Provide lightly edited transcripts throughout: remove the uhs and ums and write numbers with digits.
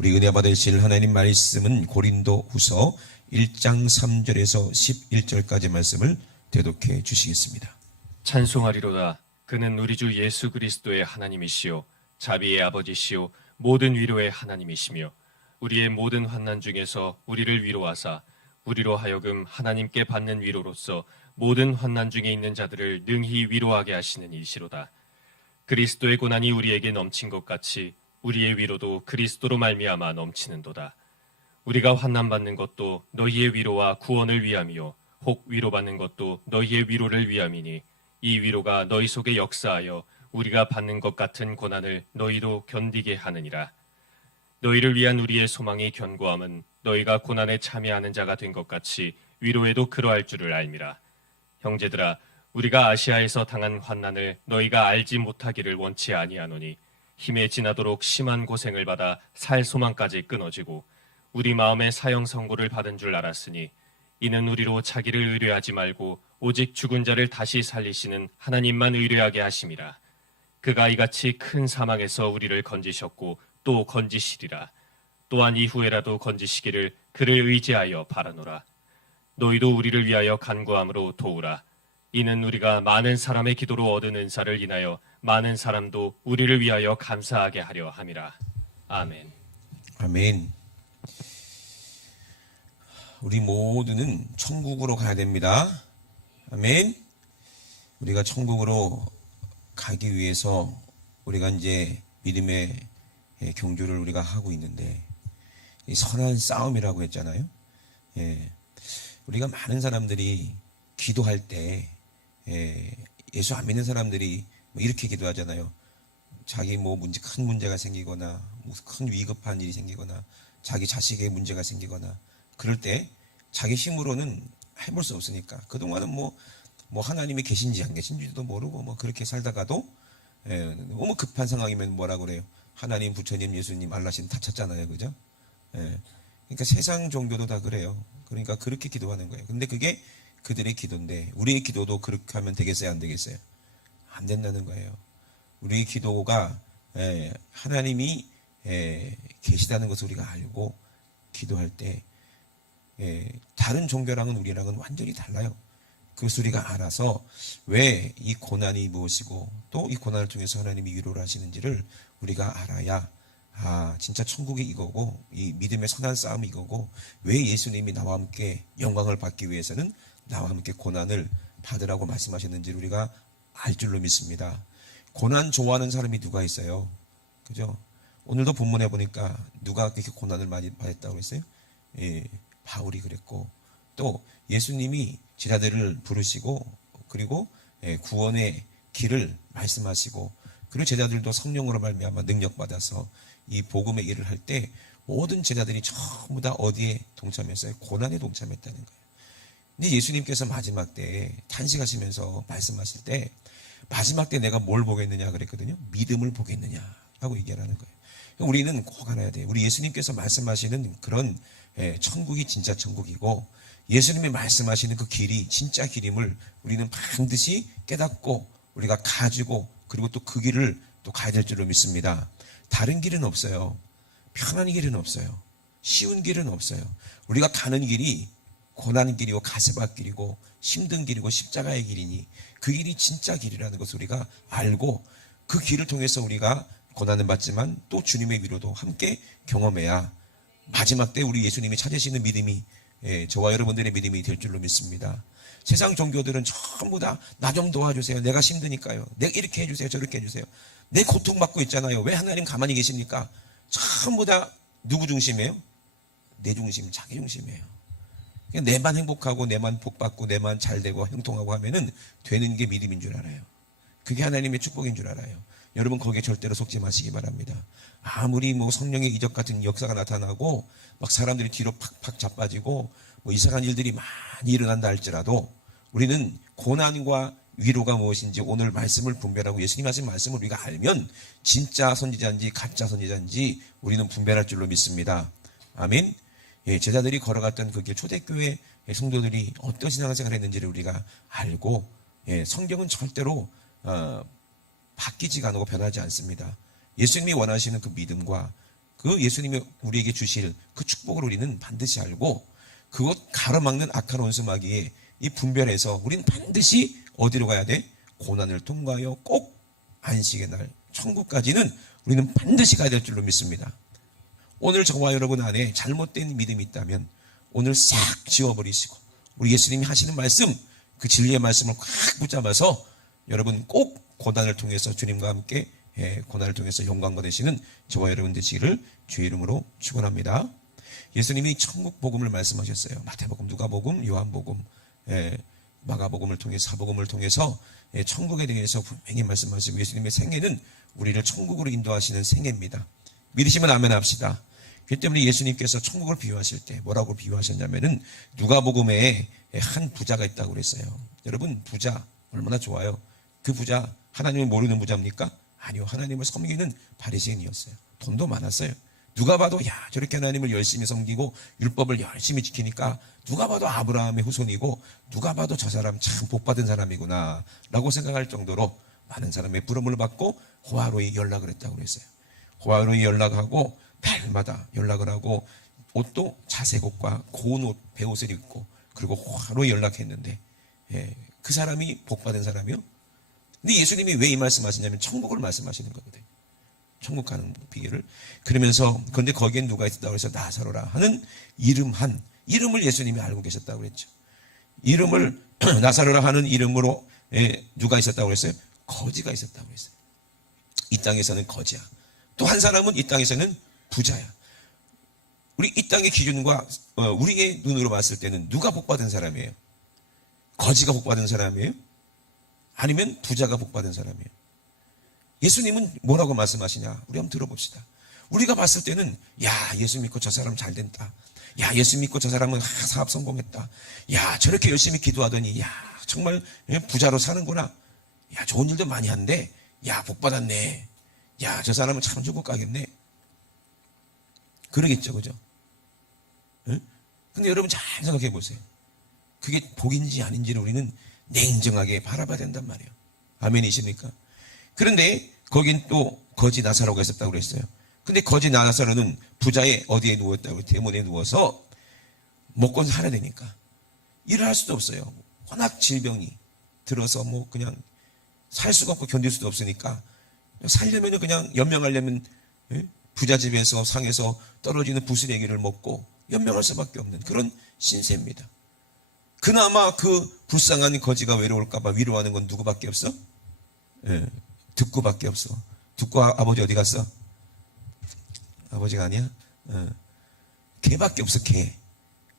우리 은혜 받으실 하나님 말씀은 고린도후서 1장 3절에서 11절까지 말씀을 대독해 주시겠습니다. 찬송하리로다. 그는 우리 주 예수 그리스도의 하나님이시요 자비의 아버지시요 모든 위로의 하나님이시며 우리의 모든 환난 중에서 우리를 위로하사 우리로 하여금 하나님께 받는 위로로서 모든 환난 중에 있는 자들을 능히 위로하게 하시는 이시로다. 그리스도의 고난이 우리에게 넘친 것 같이 우리의 위로도 그리스도로 말미암아 넘치는도다. 우리가 환난 받는 것도 너희의 위로와 구원을 위함이요 혹 위로받는 것도 너희의 위로를 위함이니 이 위로가 너희 속에 역사하여 우리가 받는 것 같은 고난을 너희도 견디게 하느니라. 너희를 위한 우리의 소망이 견고함은 너희가 고난에 참여하는 자가 된 것 같이 위로에도 그러할 줄을 알미라. 형제들아, 우리가 아시아에서 당한 환난을 너희가 알지 못하기를 원치 아니하노니 힘에 지나도록 심한 고생을 받아 살 소망까지 끊어지고 우리 마음에 사형 선고를 받은 줄 알았으니 이는 우리로 자기를 의뢰하지 말고 오직 죽은 자를 다시 살리시는 하나님만 의뢰하게 하심이라. 그가 이같이 큰 사망에서 우리를 건지셨고 또 건지시리라. 또한 이후에라도 건지시기를 그를 의지하여 바라노라. 너희도 우리를 위하여 간구함으로 도우라. 이는 우리가 많은 사람의 기도로 얻은 은사를 인하여 많은 사람도 우리를 위하여 감사하게 하려 함이라. 아멘. 아멘. 우리 모두는 천국으로 가야 됩니다. 아멘. 우리가 천국으로 가기 위해서 우리가 이제 믿음의 경주를 우리가 하고 있는데 이 선한 싸움이라고 했잖아요. 우리가 많은 사람들이 기도할 때 예수 안 믿는 사람들이 이렇게 기도하잖아요. 자기 큰 문제가 생기거나 무슨 큰 위급한 일이 생기거나 자기 자식의 문제가 생기거나 그럴 때 자기 힘으로는 해볼 수 없으니까 그동안은 하나님이 계신지 안 계신지도 모르고 그렇게 살다가도 너무 급한 상황이면 뭐라 그래요? 하나님, 부처님, 예수님, 알라신 다 찾잖아요, 그죠? 그러니까 세상 종교도 다 그래요. 그러니까 그렇게 기도하는 거예요. 근데 그게 그들의 기도인데 우리의 기도도 그렇게 하면 되겠어요, 안 되겠어요? 안 된다는 거예요. 우리의 기도가 하나님이 계시다는 것을 우리가 알고 기도할 때 다른 종교랑은 우리랑은 완전히 달라요. 그것을 우리가 알아서 왜 이 고난이 무엇이고 또 이 고난을 통해서 하나님이 위로를 하시는지를 우리가 알아야 진짜 천국이 이거고 이 믿음의 선한 싸움이 이거고 왜 예수님이 나와 함께 영광을 받기 위해서는 나와 함께 고난을 받으라고 말씀하셨는지를 우리가 알 줄로 믿습니다. 고난 좋아하는 사람이 누가 있어요? 그죠? 오늘도 본문에 보니까 누가 그렇게 고난을 많이 받았다고 했어요? 바울이 그랬고 또 예수님이 제자들을 부르시고 그리고 구원의 길을 말씀하시고 그리고 제자들도 성령으로 말미암아 능력받아서 이 복음의 일을 할 때 모든 제자들이 전부 다 어디에 동참했어요? 고난에 동참했다는 거예요. 근데 예수님께서 마지막 때 탄식하시면서 말씀하실 때 마지막 때 내가 뭘 보겠느냐 그랬거든요. 믿음을 보겠느냐라고 얘기하는 거예요. 우리는 꼭 알아야 돼요. 우리 예수님께서 말씀하시는 그런 천국이 진짜 천국이고 예수님이 말씀하시는 그 길이 진짜 길임을 우리는 반드시 깨닫고 우리가 가지고 그리고 또 그 길을 또 가야 될 줄로 믿습니다. 다른 길은 없어요. 편한 길은 없어요. 쉬운 길은 없어요. 우리가 가는 길이 고난 길이고 가스밭 길이고 힘든 길이고 십자가의 길이니 그 길이 진짜 길이라는 것을 우리가 알고 그 길을 통해서 우리가 고난은 받지만 또 주님의 위로도 함께 경험해야 마지막 때 우리 예수님이 찾으시는 믿음이 저와 여러분들의 믿음이 될 줄로 믿습니다. 세상 종교들은 전부 다 나 좀 도와주세요. 내가 힘드니까요. 내가 이렇게 해주세요. 저렇게 해주세요. 내 고통받고 있잖아요. 왜 하나님 가만히 계십니까? 전부 다 누구 중심이에요? 내 중심, 자기 중심이에요. 내만 행복하고 내만 복받고 내만 잘되고 형통하고 하면은 되는 게 믿음인 줄 알아요. 그게 하나님의 축복인 줄 알아요. 여러분 거기에 절대로 속지 마시기 바랍니다. 아무리 성령의 이적 같은 역사가 나타나고 막 사람들이 뒤로 팍팍 자빠지고 이상한 일들이 많이 일어난다 할지라도 우리는 고난과 위로가 무엇인지 오늘 말씀을 분별하고 예수님 하신 말씀을 우리가 알면 진짜 선지자인지 가짜 선지자인지 우리는 분별할 줄로 믿습니다. 아멘. 제자들이 걸어갔던 그 길, 초대교회 성도들이 어떤 신앙생활을 했는지를 우리가 알고 성경은 절대로 바뀌지가 않고 변하지 않습니다. 예수님이 원하시는 그 믿음과 그 예수님이 우리에게 주실 그 축복을 우리는 반드시 알고 그것 가로막는 악한 원수 마귀의 이 분별해서 우리는 반드시 어디로 가야 돼? 고난을 통과하여 꼭 안식의 날 천국까지는 우리는 반드시 가야 될 줄로 믿습니다. 오늘 저와 여러분 안에 잘못된 믿음이 있다면 오늘 싹 지워버리시고 우리 예수님이 하시는 말씀, 그 진리의 말씀을 꽉 붙잡아서 여러분 꼭 고난을 통해서 주님과 함께 고난을 통해서 영광 받으시는 저와 여러분 되시기를 주의 이름으로 축원합니다. 예수님이 천국 복음을 말씀하셨어요. 마태복음, 누가복음, 요한복음, 마가복음을 통해서 사복음을 통해서 천국에 대해서 분명히 말씀하시고 예수님의 생애는 우리를 천국으로 인도하시는 생애입니다. 믿으시면 아멘 합시다. 그렇기 때문에 예수님께서 천국을 비유하실 때 뭐라고 비유하셨냐면은 누가복음에 한 부자가 있다고 그랬어요. 여러분 부자 얼마나 좋아요. 그 부자 하나님을 모르는 부자입니까? 아니요. 하나님을 섬기는 바리새인이었어요. 돈도 많았어요. 누가 봐도 야 저렇게 하나님을 열심히 섬기고 율법을 열심히 지키니까 누가 봐도 아브라함의 후손이고 누가 봐도 저 사람 참 복받은 사람이구나 라고 생각할 정도로 많은 사람의 부름을 받고 호화로이 연락을 했다고 그랬어요. 호화로이 연락하고 날마다 연락을 하고 옷도 자색 옷과 고운 옷, 배옷을 입고 그리고 호화로이 연락했는데 그 사람이 복받은 사람이요? 근데 예수님이 왜 이 말씀하시냐면 천국을 말씀하시는 거거든요. 천국 가는 비결을. 그러면서 그런데 거기엔 누가 있었다고 해서 나사로라 하는 이름을 예수님이 알고 계셨다고 그랬죠. 이름을 나사로라 하는 이름으로 누가 있었다고 그랬어요? 거지가 있었다고 그랬어요. 이 땅에서는 거지야. 또 한 사람은 이 땅에서는 부자야. 우리 이 땅의 기준과 우리의 눈으로 봤을 때는 누가 복받은 사람이에요? 거지가 복받은 사람이에요? 아니면 부자가 복받은 사람이에요? 예수님은 뭐라고 말씀하시냐? 우리 한번 들어봅시다. 우리가 봤을 때는 야 예수 믿고 저 사람 잘 된다. 야 예수 믿고 저 사람은 사업 성공했다. 야 저렇게 열심히 기도하더니 야 정말 부자로 사는구나. 야 좋은 일도 많이 한대. 야 복받았네. 야 저 사람은 참 천국 가겠네. 그러겠죠, 그죠? 응? 근데 여러분 잘 생각해 보세요. 그게 복인지 아닌지를 우리는 냉정하게 바라봐야 된단 말이에요. 아멘이십니까? 그런데 거긴 또 거지 나사로가 있었다고 그랬어요. 근데 거지 나사로는 부자의 어디에 누웠다고 대문에 누워서 먹고 살아야 되니까 일을 할 수도 없어요. 워낙 질병이 들어서 뭐 그냥 살 수가 없고 견딜 수도 없으니까 살려면 그냥 연명하려면 부자 집에서 상에서 떨어지는 부스레기를 먹고 연명할 수밖에 없는 그런 신세입니다. 그나마 그 불쌍한 거지가 외로울까봐 위로하는 건 누구밖에 없어? 듣고밖에 없어. 듣고 아버지 어디 갔어? 아버지가 아니야? 걔밖에 없어. 걔.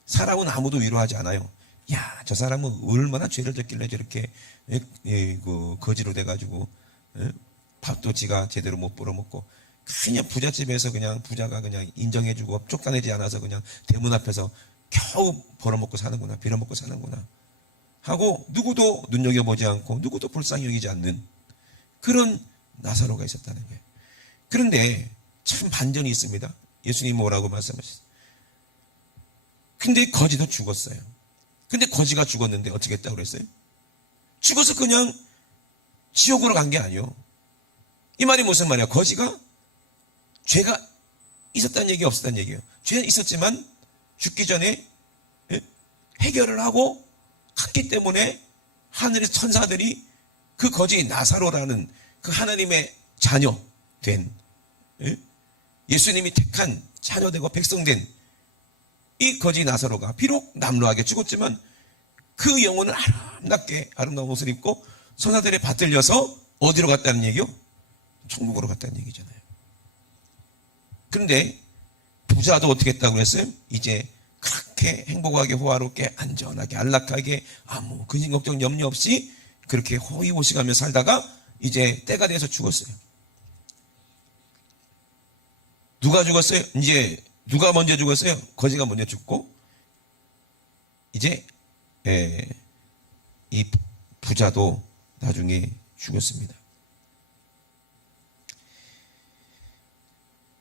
사람은 아무도 위로하지 않아요. 야, 저 사람은 얼마나 죄를 졌길래 저렇게 그 거지로 돼가지고 밥도 지가 제대로 못 벌어먹고 그냥 부잣집에서 그냥 부자가 그냥 인정해주고 쫓겨내지 않아서 그냥 대문 앞에서 겨우 벌어먹고 사는구나, 빌어먹고 사는구나 하고 누구도 눈여겨보지 않고 누구도 불쌍히 여기지 않는 그런 나사로가 있었다는 거예요. 그런데 참 반전이 있습니다. 예수님이 뭐라고 말씀하셨어요? 근데 거지도 죽었어요. 근데 거지가 죽었는데 어떻게 했다고 그랬어요? 죽어서 그냥 지옥으로 간 게 아니에요. 이 말이 무슨 말이야? 거지가 죄가 있었다는 얘기 없었다는 얘기예요. 죄는 있었지만 죽기 전에 해결을 하고 갔기 때문에 하늘의 천사들이 그 거지 나사로라는 그 하나님의 자녀 된 예수님이 택한 자녀되고 백성된 이 거지 나사로가 비록 남루하게 죽었지만 그 영혼은 아름답게 아름다운 옷을 입고 천사들에 받들려서 어디로 갔다는 얘기요? 천국으로 갔다는 얘기잖아요. 그런데 부자도 어떻게 했다고 그랬어요? 이제 그렇게 행복하게 호화롭게 안전하게 안락하게 아무 근심 걱정 염려 없이 그렇게 호의호식하며 살다가 이제 때가 돼서 죽었어요. 누가 죽었어요? 이제 누가 먼저 죽었어요? 거지가 먼저 죽고 이제 이 부자도 나중에 죽었습니다.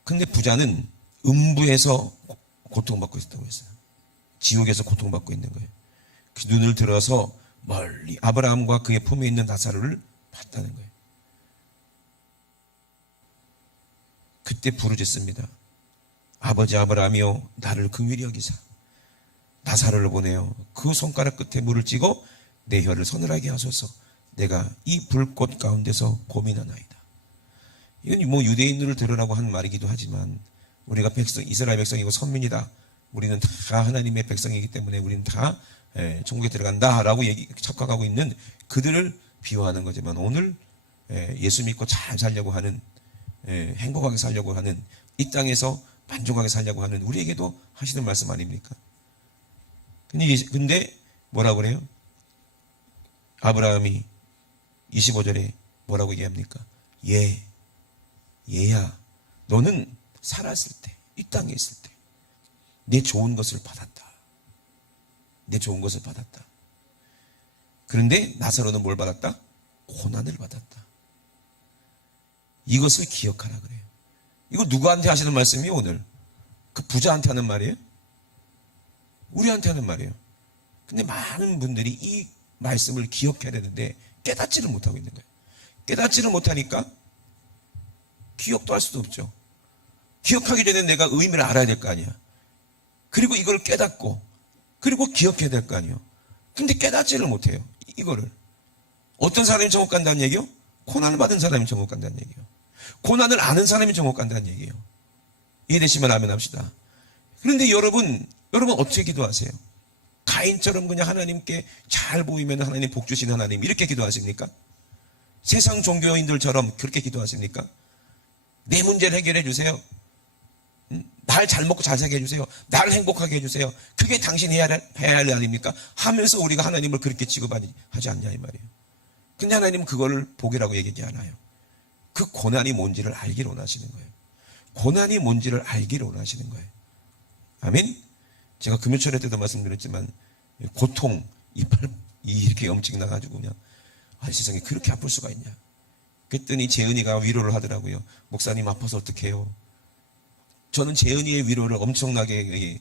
근데 부자는 음부에서 고통받고 있었다고 했어요. 지옥에서 고통받고 있는 거예요. 그 눈을 들어서 멀리 아브라함과 그의 품에 있는 나사로를 봤다는 거예요. 그때 부르짖습니다. 아버지 아브라함이여 나를 긍휼히 여기사 나사로를 보내어 그 손가락 끝에 물을 찌고 내 혀를 서늘하게 하소서. 내가 이 불꽃 가운데서 고민하나이다. 이건 뭐 유대인들을 들으라고 한 말이기도 하지만 우리가 이스라엘 백성이고 선민이다. 우리는 다 하나님의 백성이기 때문에 우리는 다 천국에 들어간다라고 착각하고 있는 그들을 비유하는 거지만 오늘 예수 믿고 잘 살려고 하는 행복하게 살려고 하는 이 땅에서 만족하게 살려고 하는 우리에게도 하시는 말씀 아닙니까? 근데 뭐라고 그래요? 아브라함이 25절에 뭐라고 얘기합니까? 얘야 너는 살았을 때 이 땅에 있을 때 내 좋은 것을 받았다. 내 좋은 것을 받았다. 그런데 나사로는 뭘 받았다? 고난을 받았다. 이것을 기억하라 그래요. 이거 누구한테 하시는 말씀이에요? 오늘 그 부자한테 하는 말이에요? 우리한테 하는 말이에요. 근데 많은 분들이 이 말씀을 기억해야 되는데 깨닫지를 못하고 있는 거예요. 깨닫지를 못하니까 기억도 할 수도 없죠. 기억하기 전에 내가 의미를 알아야 될 거 아니야. 그리고 이걸 깨닫고 그리고 기억해야 될 거 아니에요. 근데 깨닫지를 못해요. 이거를. 어떤 사람이 천국 간다는 얘기요? 고난을 받은 사람이 천국 간다는 얘기예요. 고난을 아는 사람이 천국 간다는 얘기예요. 이해되시면 아멘 합시다. 그런데 여러분 어떻게 기도하세요? 가인처럼 그냥 하나님께 잘 보이면 하나님 복 주신 하나님 이렇게 기도하십니까? 세상 종교인들처럼 그렇게 기도하십니까? 내 문제를 해결해 주세요. 날 잘 먹고 잘 살게 해주세요. 나를 행복하게 해주세요. 그게 당신이 해야 할 일 아닙니까? 하면서 우리가 하나님을 그렇게 취급하지 않냐 이 말이에요. 근데 하나님은 그거를 복이라고 얘기하지 않아요. 그 고난이 뭔지를 알기를 원하시는 거예요. 고난이 뭔지를 알기를 원하시는 거예요. 아멘? 제가 금요철에 때도 말씀드렸지만 고통, 이빨 이렇게 염증이 나가지고 그냥 세상에 그렇게 아플 수가 있냐. 그랬더니 재은이가 위로를 하더라고요. 목사님 아파서 어떡해요. 저는 재은이의 위로를 엄청나게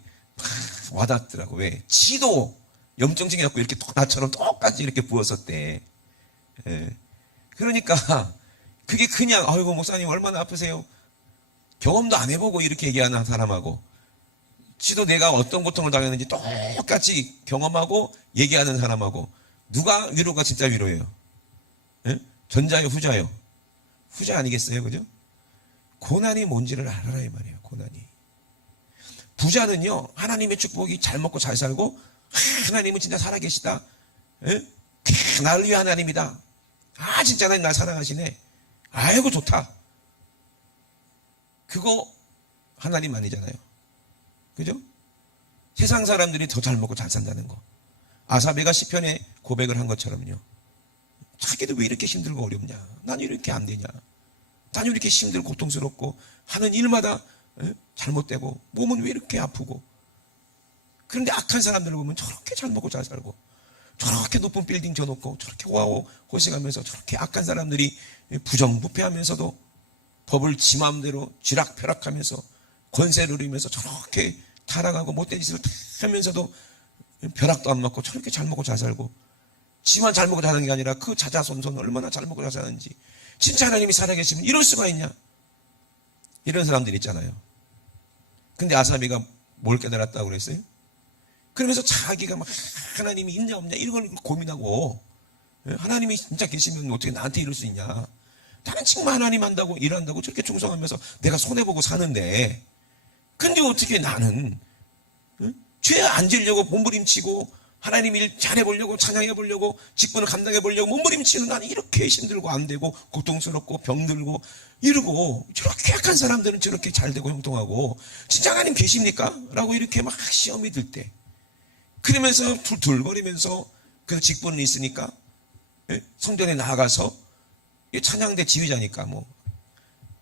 와닿더라고. 왜? 지도 염증증이 갖고 이렇게 나처럼 똑같이 이렇게 부었었대. 그러니까 그게 그냥 아이고 목사님 얼마나 아프세요. 경험도 안 해보고 이렇게 얘기하는 사람하고 지도 내가 어떤 고통을 당했는지 똑같이 경험하고 얘기하는 사람하고 누가 위로가 진짜 위로예요? 전자요 후자요? 후자 아니겠어요? 그죠? 고난이 뭔지를 알아라 이 말이에요. 고난이. 부자는요 하나님의 축복이 잘 먹고 잘 살고 하나님은 진짜 살아계시다. 나를 위한 하나님이다. 진짜 하나님 날 사랑하시네. 아이고 좋다. 그거 하나님 아니잖아요. 그죠? 세상 사람들이 더 잘 먹고 잘 산다는 거. 아사베가 시편에 고백을 한 것처럼요. 자기도 왜 이렇게 힘들고 어렵냐. 난 이렇게 안 되냐. 난 왜 이렇게 힘들고 고통스럽고 하는 일마다 잘못되고 몸은 왜 이렇게 아프고. 그런데 악한 사람들을 보면 저렇게 잘 먹고 잘 살고 저렇게 높은 빌딩 져놓고 저렇게 와우 호식하면서 저렇게 악한 사람들이 부정부패하면서도 법을 지 마음대로 쥐락펴락하면서 권세를 누리면서 저렇게 타락하고 못된 짓을 다 하면서도 벼락도 안 맞고 저렇게 잘 먹고 잘 살고 지만 잘 먹고 잘 사는 게 아니라 그 자자손손 얼마나 잘 먹고 잘 사는지 진짜 하나님이 살아계시면 이럴 수가 있냐. 이런 사람들 있잖아요. 근데 아사비가 뭘 깨달았다고 그랬어요? 그러면서 자기가 막 하나님이 있냐 없냐 이런 걸 고민하고 하나님이 진짜 계시면 어떻게 나한테 이럴 수 있냐. 나는 정말 하나님 한다고 일한다고 저렇게 충성하면서 내가 손해보고 사는데 근데 어떻게 나는 죄 안 지려고 몸부림치고 하나님 일 잘해보려고 찬양해보려고 직분을 감당해보려고 몸부림치는 나는 이렇게 힘들고 안 되고 고통스럽고 병들고 이러고 저렇게 약한 사람들은 저렇게 잘 되고 형통하고 진짜 하나님 계십니까? 라고 이렇게 막 시험이 들 때 그러면서 툴툴거리면서 그 직분은 있으니까 성전에 나가서 찬양대 지휘자니까 뭐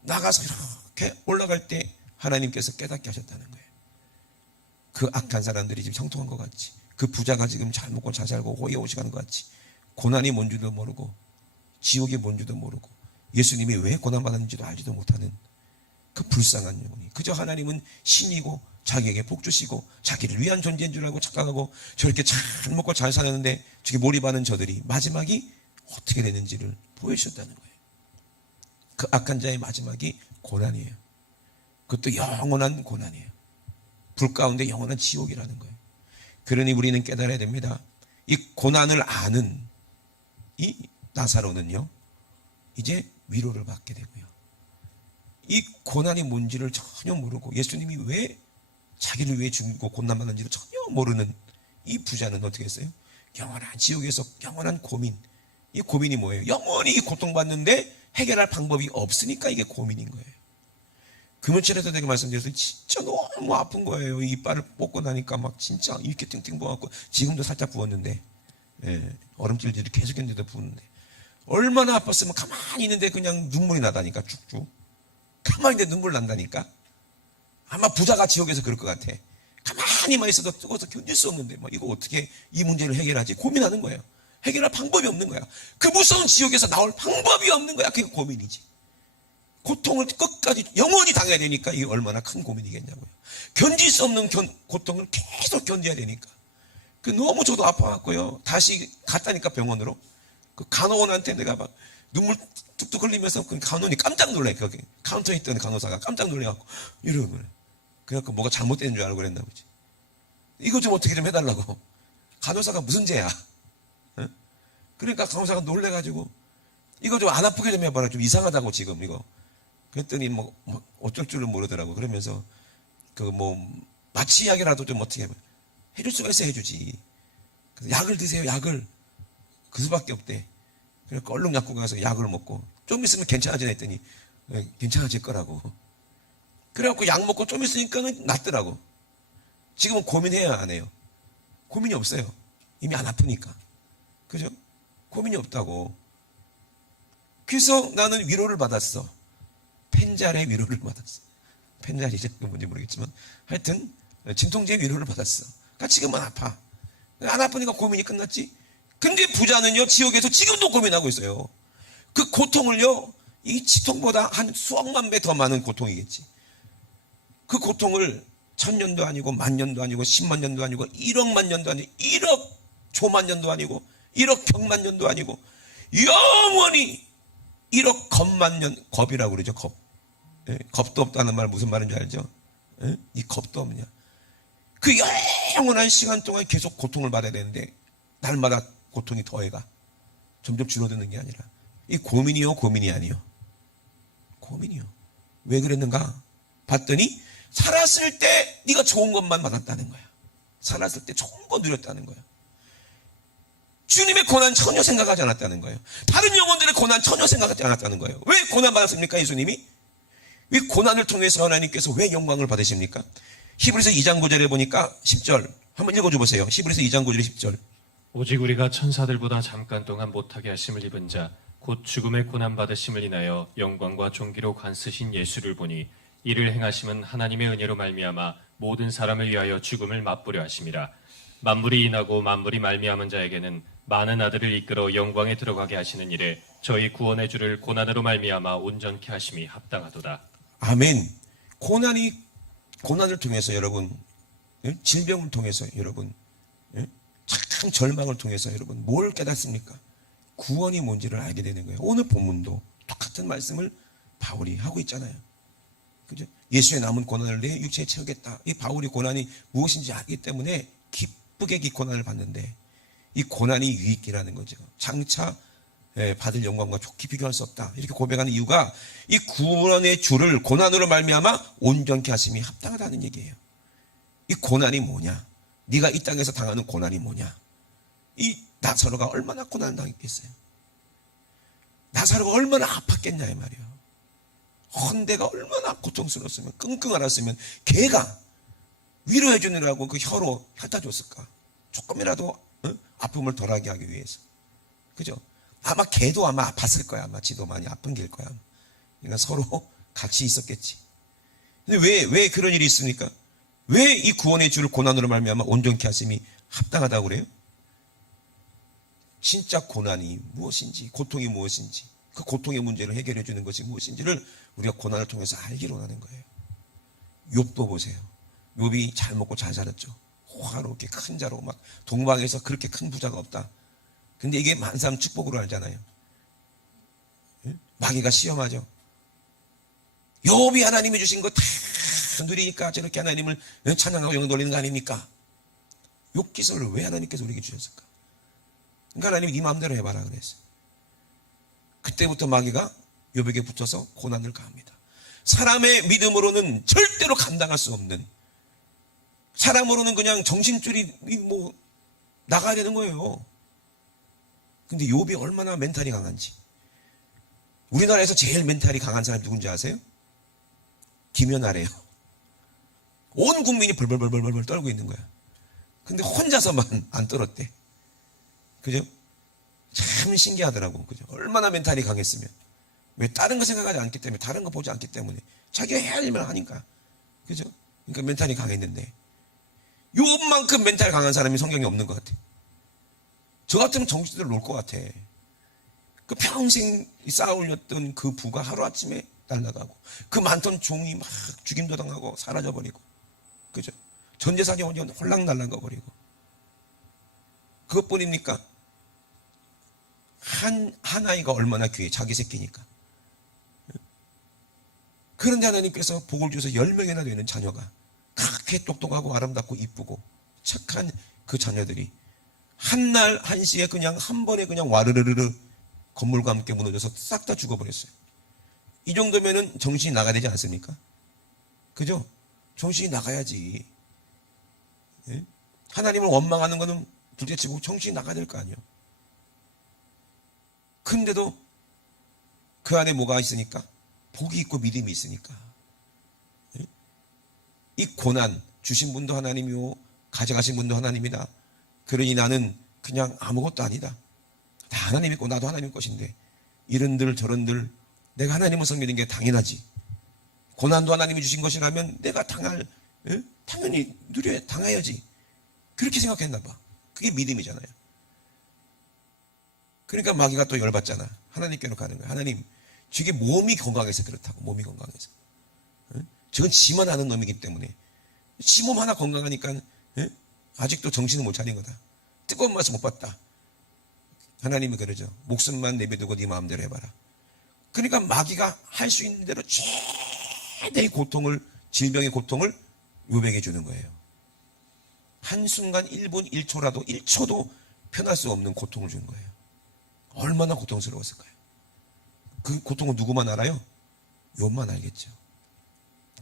나가서 이렇게 올라갈 때 하나님께서 깨닫게 하셨다는 거예요. 그 악한 사람들이 지금 형통한 것 같지. 그 부자가 지금 잘 먹고 잘 살고 호의호식하는 것 같지. 고난이 뭔지도 모르고 지옥이 뭔지도 모르고 예수님이 왜 고난받았는지도 알지도 못하는 그 불쌍한 영혼이 그저 하나님은 신이고 자기에게 복 주시고 자기를 위한 존재인 줄 알고 착각하고 저렇게 잘 먹고 잘 사는데 저게 몰입하는 저들이 마지막이 어떻게 되는지를 보여주셨다는 거예요. 그 악한 자의 마지막이 고난이에요. 그것도 영원한 고난이에요. 불 가운데 영원한 지옥이라는 거예요. 그러니 우리는 깨달아야 됩니다. 이 고난을 아는 이 나사로는요, 이제 위로를 받게 되고요. 이 고난이 뭔지를 전혀 모르고 예수님이 왜 자기를 위해 죽고 고난받는지를 전혀 모르는 이 부자는 어떻게 했어요? 영원한 지옥에서 영원한 고민. 이 고민이 뭐예요? 영원히 고통받는데 해결할 방법이 없으니까 이게 고민인 거예요. 금요일에도 내가 말씀드렸어요. 진짜 너무 아픈 거예요. 이 이빨을 뽑고 나니까 막 진짜 이렇게 띵띵 부어갖고 지금도 살짝 부었는데, 얼음질질이 계속 했는데도 부었는데, 얼마나 아팠으면 가만히 있는데 그냥 눈물이 나다니까. 쭉쭉 가만히 있는데 눈물 난다니까. 아마 부자가 지옥에서 그럴 것 같아. 가만히만 있어도 뜨거워서 견딜 수 없는데 뭐 이거 어떻게 이 문제를 해결하지? 고민하는 거예요. 해결할 방법이 없는 거야. 그 무서운 지옥에서 나올 방법이 없는 거야. 그게 고민이지. 고통을 끝까지 영원히 당해야 되니까 이게 얼마나 큰 고민이겠냐고요. 견딜 수 없는 고통을 계속 견뎌야 되니까. 그 너무 저도 아파갖고요. 다시 갔다니까 병원으로. 그 간호원한테 내가 막 눈물 뚝뚝 흘리면서 그 간호원이 깜짝 놀래. 거기 카운터에 있던 간호사가 깜짝 놀래갖고 이러는 거예요. 그래갖고 뭐가 잘못된 줄 알고 그랬나 보지. 이거 좀 어떻게 좀 해달라고. 간호사가 무슨 죄야? 응? 그러니까 간호사가 놀래가지고 이거 좀 안 아프게 좀 해봐라. 좀 이상하다고 지금 이거. 그랬더니 뭐 어쩔 줄을 모르더라고. 그러면서 그 뭐 마취약이라도 좀 어떻게 해줄 수가 있어 해주지. 그래서 약을 드세요. 약을. 그 수밖에 없대. 그래서 얼른 약국 가서 약을 먹고 좀 있으면 괜찮아지나 했더니 괜찮아질 거라고. 그래갖고 약 먹고 좀 있으니까는 낫더라고. 지금은 고민해야 안 해요. 고민이 없어요. 이미 안 아프니까. 그죠? 고민이 없다고. 그래서 나는 위로를 받았어. 펜잘의 위로를 받았어. 펜잘이죠? 뭔지 모르겠지만 하여튼 진통제의 위로를 받았어. 그러니까 지금은 아파. 안 아프니까 고민이 끝났지. 근데 부자는요, 지옥에서 지금도 고민하고 있어요. 그 고통을요, 이 치통보다 한 수억만 배 더 많은 고통이겠지. 그 고통을 1000년도 아니고 10,000년도 아니고 10만 년도 아니고 1억만 년도 아니고 1억 조만 년도 아니고 1억 격만 년도 아니고 영원히 1억 겁만 년, 겁이라고 그러죠. 겁. 겁도 없다는 말 무슨 말인지 알죠? 이 겁도 없냐. 그 영원한 시간 동안 계속 고통을 받아야 되는데 날마다 고통이 더해가. 점점 줄어드는 게 아니라 이 고민이요, 고민이 아니요. 고민이요. 왜 그랬는가? 봤더니 살았을 때 네가 좋은 것만 받았다는 거야. 살았을 때 좋은 거 누렸다는 거야. 주님의 고난 전혀 생각하지 않았다는 거예요. 다른 영혼들의 고난 전혀 생각하지 않았다는 거예요. 왜 고난 받았습니까? 예수님이? 왜 고난을 통해서 하나님께서 왜 영광을 받으십니까? 히브리서 2장 9절에 보니까 10절 한번 읽어줘 보세요. 히브리서 2장 9절 10절. 오직 우리가 천사들보다 잠깐 동안 못하게 하심을 입은 자 곧 죽음의 고난 받으심을 인하여 영광과 존귀로 관쓰신 예수를 보니 이를 행하심은 하나님의 은혜로 말미암아 모든 사람을 위하여 죽음을 맛보려 하심이라. 만물이 인하고 만물이 말미암은 자에게는 많은 아들을 이끌어 영광에 들어가게 하시는 일에 저희 구원의 주를 고난으로 말미암아 온전케 하심이 합당하도다. 아멘. 고난을 통해서 여러분, 질병을 통해서 여러분, 참 절망을 통해서 여러분 뭘 깨닫습니까? 구원이 뭔지를 알게 되는 거예요. 오늘 본문도 똑같은 말씀을 바울이 하고 있잖아요. 그죠? 예수의 남은 고난을 내 육체에 채우겠다. 이 바울이 고난이 무엇인지 알기 때문에 기쁘게 이 고난을 받는데 이 고난이 유익이라는 거죠. 장차 받을 영광과 좋게 비교할 수 없다. 이렇게 고백하는 이유가 이 구원의 주를 고난으로 말미암아 온전케 하심이 합당하다는 얘기예요. 이 고난이 뭐냐? 네가 이 땅에서 당하는 고난이 뭐냐? 이 나사로가 얼마나 고난을 당했겠어요? 나사로가 얼마나 아팠겠냐 이 말이에요. 헌대가 얼마나 고통스러웠으면 끙끙 앓았으면 걔가 위로해 주느라고 그 혀로 핥아줬을까? 조금이라도 아픔을 덜하게 하기 위해서. 그죠? 아마 걔도 아마 아팠을 거야. 아마 지도 많이 아픈 게일 거야. 그러니까 서로 같이 있었겠지. 근데 왜 그런 일이 있습니까? 왜 이 구원의 주를 고난으로 말미암아 온전케 하심이 합당하다고 그래요? 진짜 고난이 무엇인지, 고통이 무엇인지, 그 고통의 문제를 해결해 주는 것이 무엇인지를 우리가 고난을 통해서 알기로 하는 거예요. 욥도 보세요. 욥이 잘 먹고 잘 살았죠. 호화롭게 큰 자로 막 동방에서 그렇게 큰 부자가 없다. 근데 이게 만삼 축복으로 알잖아요. 마귀가 시험하죠. 욥이 하나님이 주신 거 다 누리니까 저렇게 하나님을 찬양하고 영광 돌리는 거 아닙니까? 욥기서를 왜 하나님께서 우리에게 주셨을까? 그러니까 하나님이 네 마음대로 해봐라 그랬어요. 그때부터 마귀가 욥에게 붙어서 고난을 가합니다. 사람의 믿음으로는 절대로 감당할 수 없는, 사람으로는 그냥 정신줄이 뭐 나가야 되는 거예요. 근데 욥이 얼마나 멘탈이 강한지. 우리나라에서 제일 멘탈이 강한 사람이 누군지 아세요? 김연아래요. 온 국민이 벌벌벌벌벌 떨고 있는 거야. 근데 혼자서만 안 떨었대. 그죠? 참 신기하더라고. 그죠? 얼마나 멘탈이 강했으면. 왜? 다른 거 생각하지 않기 때문에, 다른 거 보지 않기 때문에. 자기가 해야 할 일만 하니까. 그죠? 그러니까 멘탈이 강했는데, 욥만큼 멘탈 강한 사람이 성경에 없는 것 같아. 저 같으면 정신들을 놓을 것 같아. 그 평생 쌓아 올렸던 그 부가 하루아침에 날아가고, 그 많던 종이 막 죽임도 당하고 사라져버리고, 그죠? 전 재산이 완전 홀랑 날아가 버리고. 그것뿐입니까? 한 아이가 얼마나 귀해, 자기 새끼니까. 그런데 하나님께서 복을 주셔서 10명이나 되는 자녀가 그렇게 똑똑하고 아름답고 이쁘고 착한 그 자녀들이 한날 한시에 그냥 한 번에 그냥 와르르르 건물과 함께 무너져서 싹 다 죽어버렸어요. 이 정도면은 정신이 나가야 되지 않습니까? 그죠? 정신이 나가야지. 예? 하나님을 원망하는 거는 둘째치고 정신이 나가야 될 거 아니에요. 근데도 그 안에 뭐가 있으니까? 복이 있고 믿음이 있으니까. 예? 이 고난 주신 분도 하나님이요, 가져가신 분도 하나님이다. 그러니 나는 그냥 아무것도 아니다. 다 하나님 있고 나도 하나님 것인데, 이런들 저런들 내가 하나님을 섬기는 게 당연하지. 고난도 하나님이 주신 것이라면 내가 당연히 당해야지. 그렇게 생각했나 봐. 그게 믿음이잖아요. 그러니까 마귀가 또 열받잖아. 하나님께로 가는 거야. 하나님, 저게 몸이 건강해서 그렇다고. 몸이 건강해서. 저건 지만 아는 놈이기 때문에. 지 몸 하나 건강하니까 아직도 정신을 못 차린 거다. 뜨거운 맛을 못 봤다. 하나님이 그러죠. 목숨만 내비두고 네 마음대로 해봐라. 그러니까 마귀가 할 수 있는 대로 최대의 고통을, 질병의 고통을 욥에게 주는 거예요. 한순간 1분 1초라도 1초도 편할 수 없는 고통을 주는 거예요. 얼마나 고통스러웠을까요? 그 고통은 누구만 알아요? 욥만 알겠죠.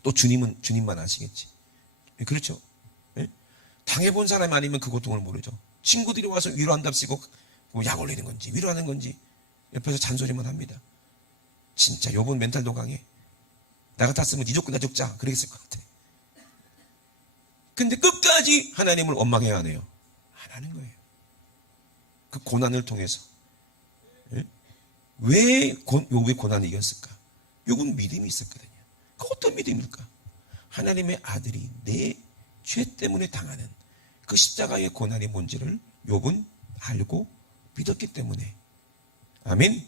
또 주님만 아시겠지. 그렇죠? 예? 당해본 사람이 아니면 그 고통을 모르죠. 친구들이 와서 위로한답시고 약 올리는 건지 위로하는 건지 옆에서 잔소리만 합니다. 진짜 욥은 멘탈도 강해. 나 같았으면 니 죽고 나 죽자 그랬을 것 같아. 근데 끝까지 하나님을 원망해야 하네요. 안 하는 거예요. 그 고난을 통해서. 예? 왜 욥의 고난을 이겼을까? 욥은 믿음이 있었거든요. 그 어떤 믿음일까? 하나님의 아들이 내 죄 때문에 당하는 그 십자가의 고난이 뭔지를 욥은 알고 믿었기 때문에, 아멘,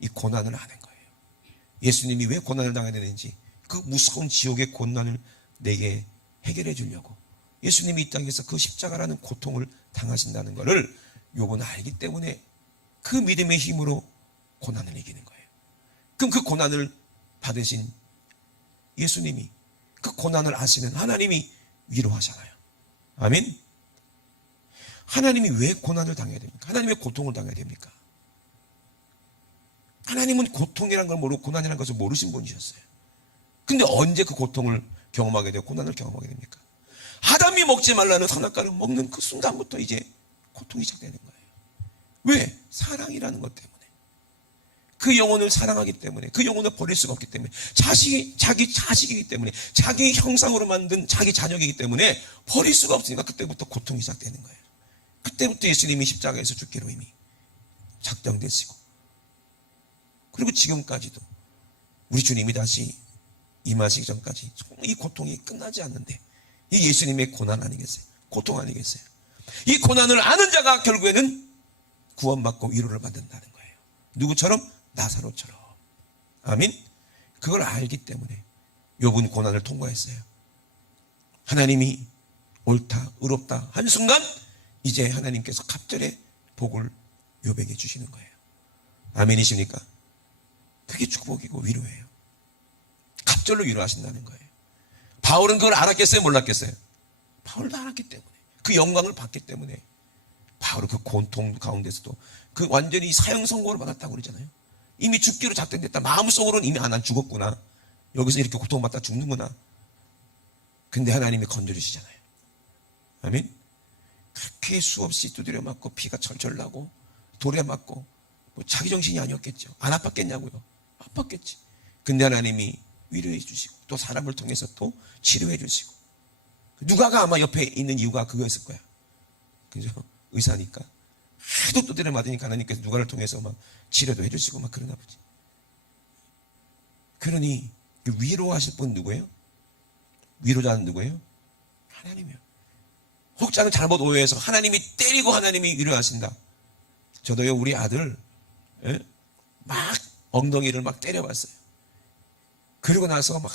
이 고난을 아는 거예요. 예수님이 왜 고난을 당해야 되는지, 그 무서운 지옥의 고난을 내게 해결해 주려고 예수님이 이 땅에서 그 십자가라는 고통을 당하신다는 것을 욥은 알기 때문에 그 믿음의 힘으로 고난을 이기는 거예요. 그럼 그 고난을 받으신 예수님이, 그 고난을 아시는 하나님이 위로하잖아요. 아멘. 하나님이 왜 고난을 당해야 됩니까? 하나님 왜 고통을 당해야 됩니까? 하나님은 고통이라는 걸 모르고 고난이라는 것을 모르신 분이셨어요. 근데 언제 그 고통을 경험하게 되고 고난을 경험하게 됩니까? 아담이 먹지 말라는 선악과를 먹는 그 순간부터 이제 고통이 시작되는 거예요. 왜? 사랑이라는 것 때문에. 그 영혼을 사랑하기 때문에, 그 영혼을 버릴 수가 없기 때문에, 자기 자식이기 때문에, 자기 형상으로 만든 자기 자녀이기 때문에 버릴 수가 없으니까 그때부터 고통이 시작되는 거예요. 그때부터 예수님이 십자가에서 죽기로 이미 작정되시고, 그리고 지금까지도 우리 주님이 다시 임하시기 전까지 이 고통이 끝나지 않는데, 이 예수님의 고난 아니겠어요? 고통 아니겠어요? 이 고난을 아는 자가 결국에는 구원받고 위로를 받는다는 거예요. 누구처럼? 나사로처럼. 아멘. 그걸 알기 때문에 욥은 고난을 통과했어요. 하나님이 옳다, 의롭다 한순간 이제 하나님께서 갑절의 복을 욥에게 주시는 거예요. 아멘이십니까? 그게 축복이고 위로예요. 갑절로 위로하신다는 거예요. 바울은 그걸 알았겠어요? 몰랐겠어요? 바울도 알았기 때문에, 그 영광을 받기 때문에 바울은 그 고통 가운데서도 그 완전히 사형 선고를 받았다고 그러잖아요. 이미 죽기로 작정됐다. 마음속으로는 이미 난 죽었구나. 여기서 이렇게 고통받다 죽는구나. 근데 하나님이 건져주시잖아요. 아멘. 그렇게 수없이 두드려 맞고 피가 철철 나고 돌에 맞고 뭐 자기 정신이 아니었겠죠. 안 아팠겠냐고요. 아팠겠지. 근데 하나님이 위로해 주시고 또 사람을 통해서 또 치료해 주시고, 누가가 아마 옆에 있는 이유가 그거였을 거야. 그죠? 의사니까 하도 두드려 맞으니까 하나님께서 누가를 통해서 막 치료도 해주시고 막 그러나 보지. 그러니 위로하실 분 누구예요? 위로자는 누구예요? 하나님이요. 혹자는 잘못 오해해서 하나님이 때리고 하나님이 위로하신다. 저도요, 우리 아들 막 엉덩이를 막 때려봤어요. 그리고 나서 막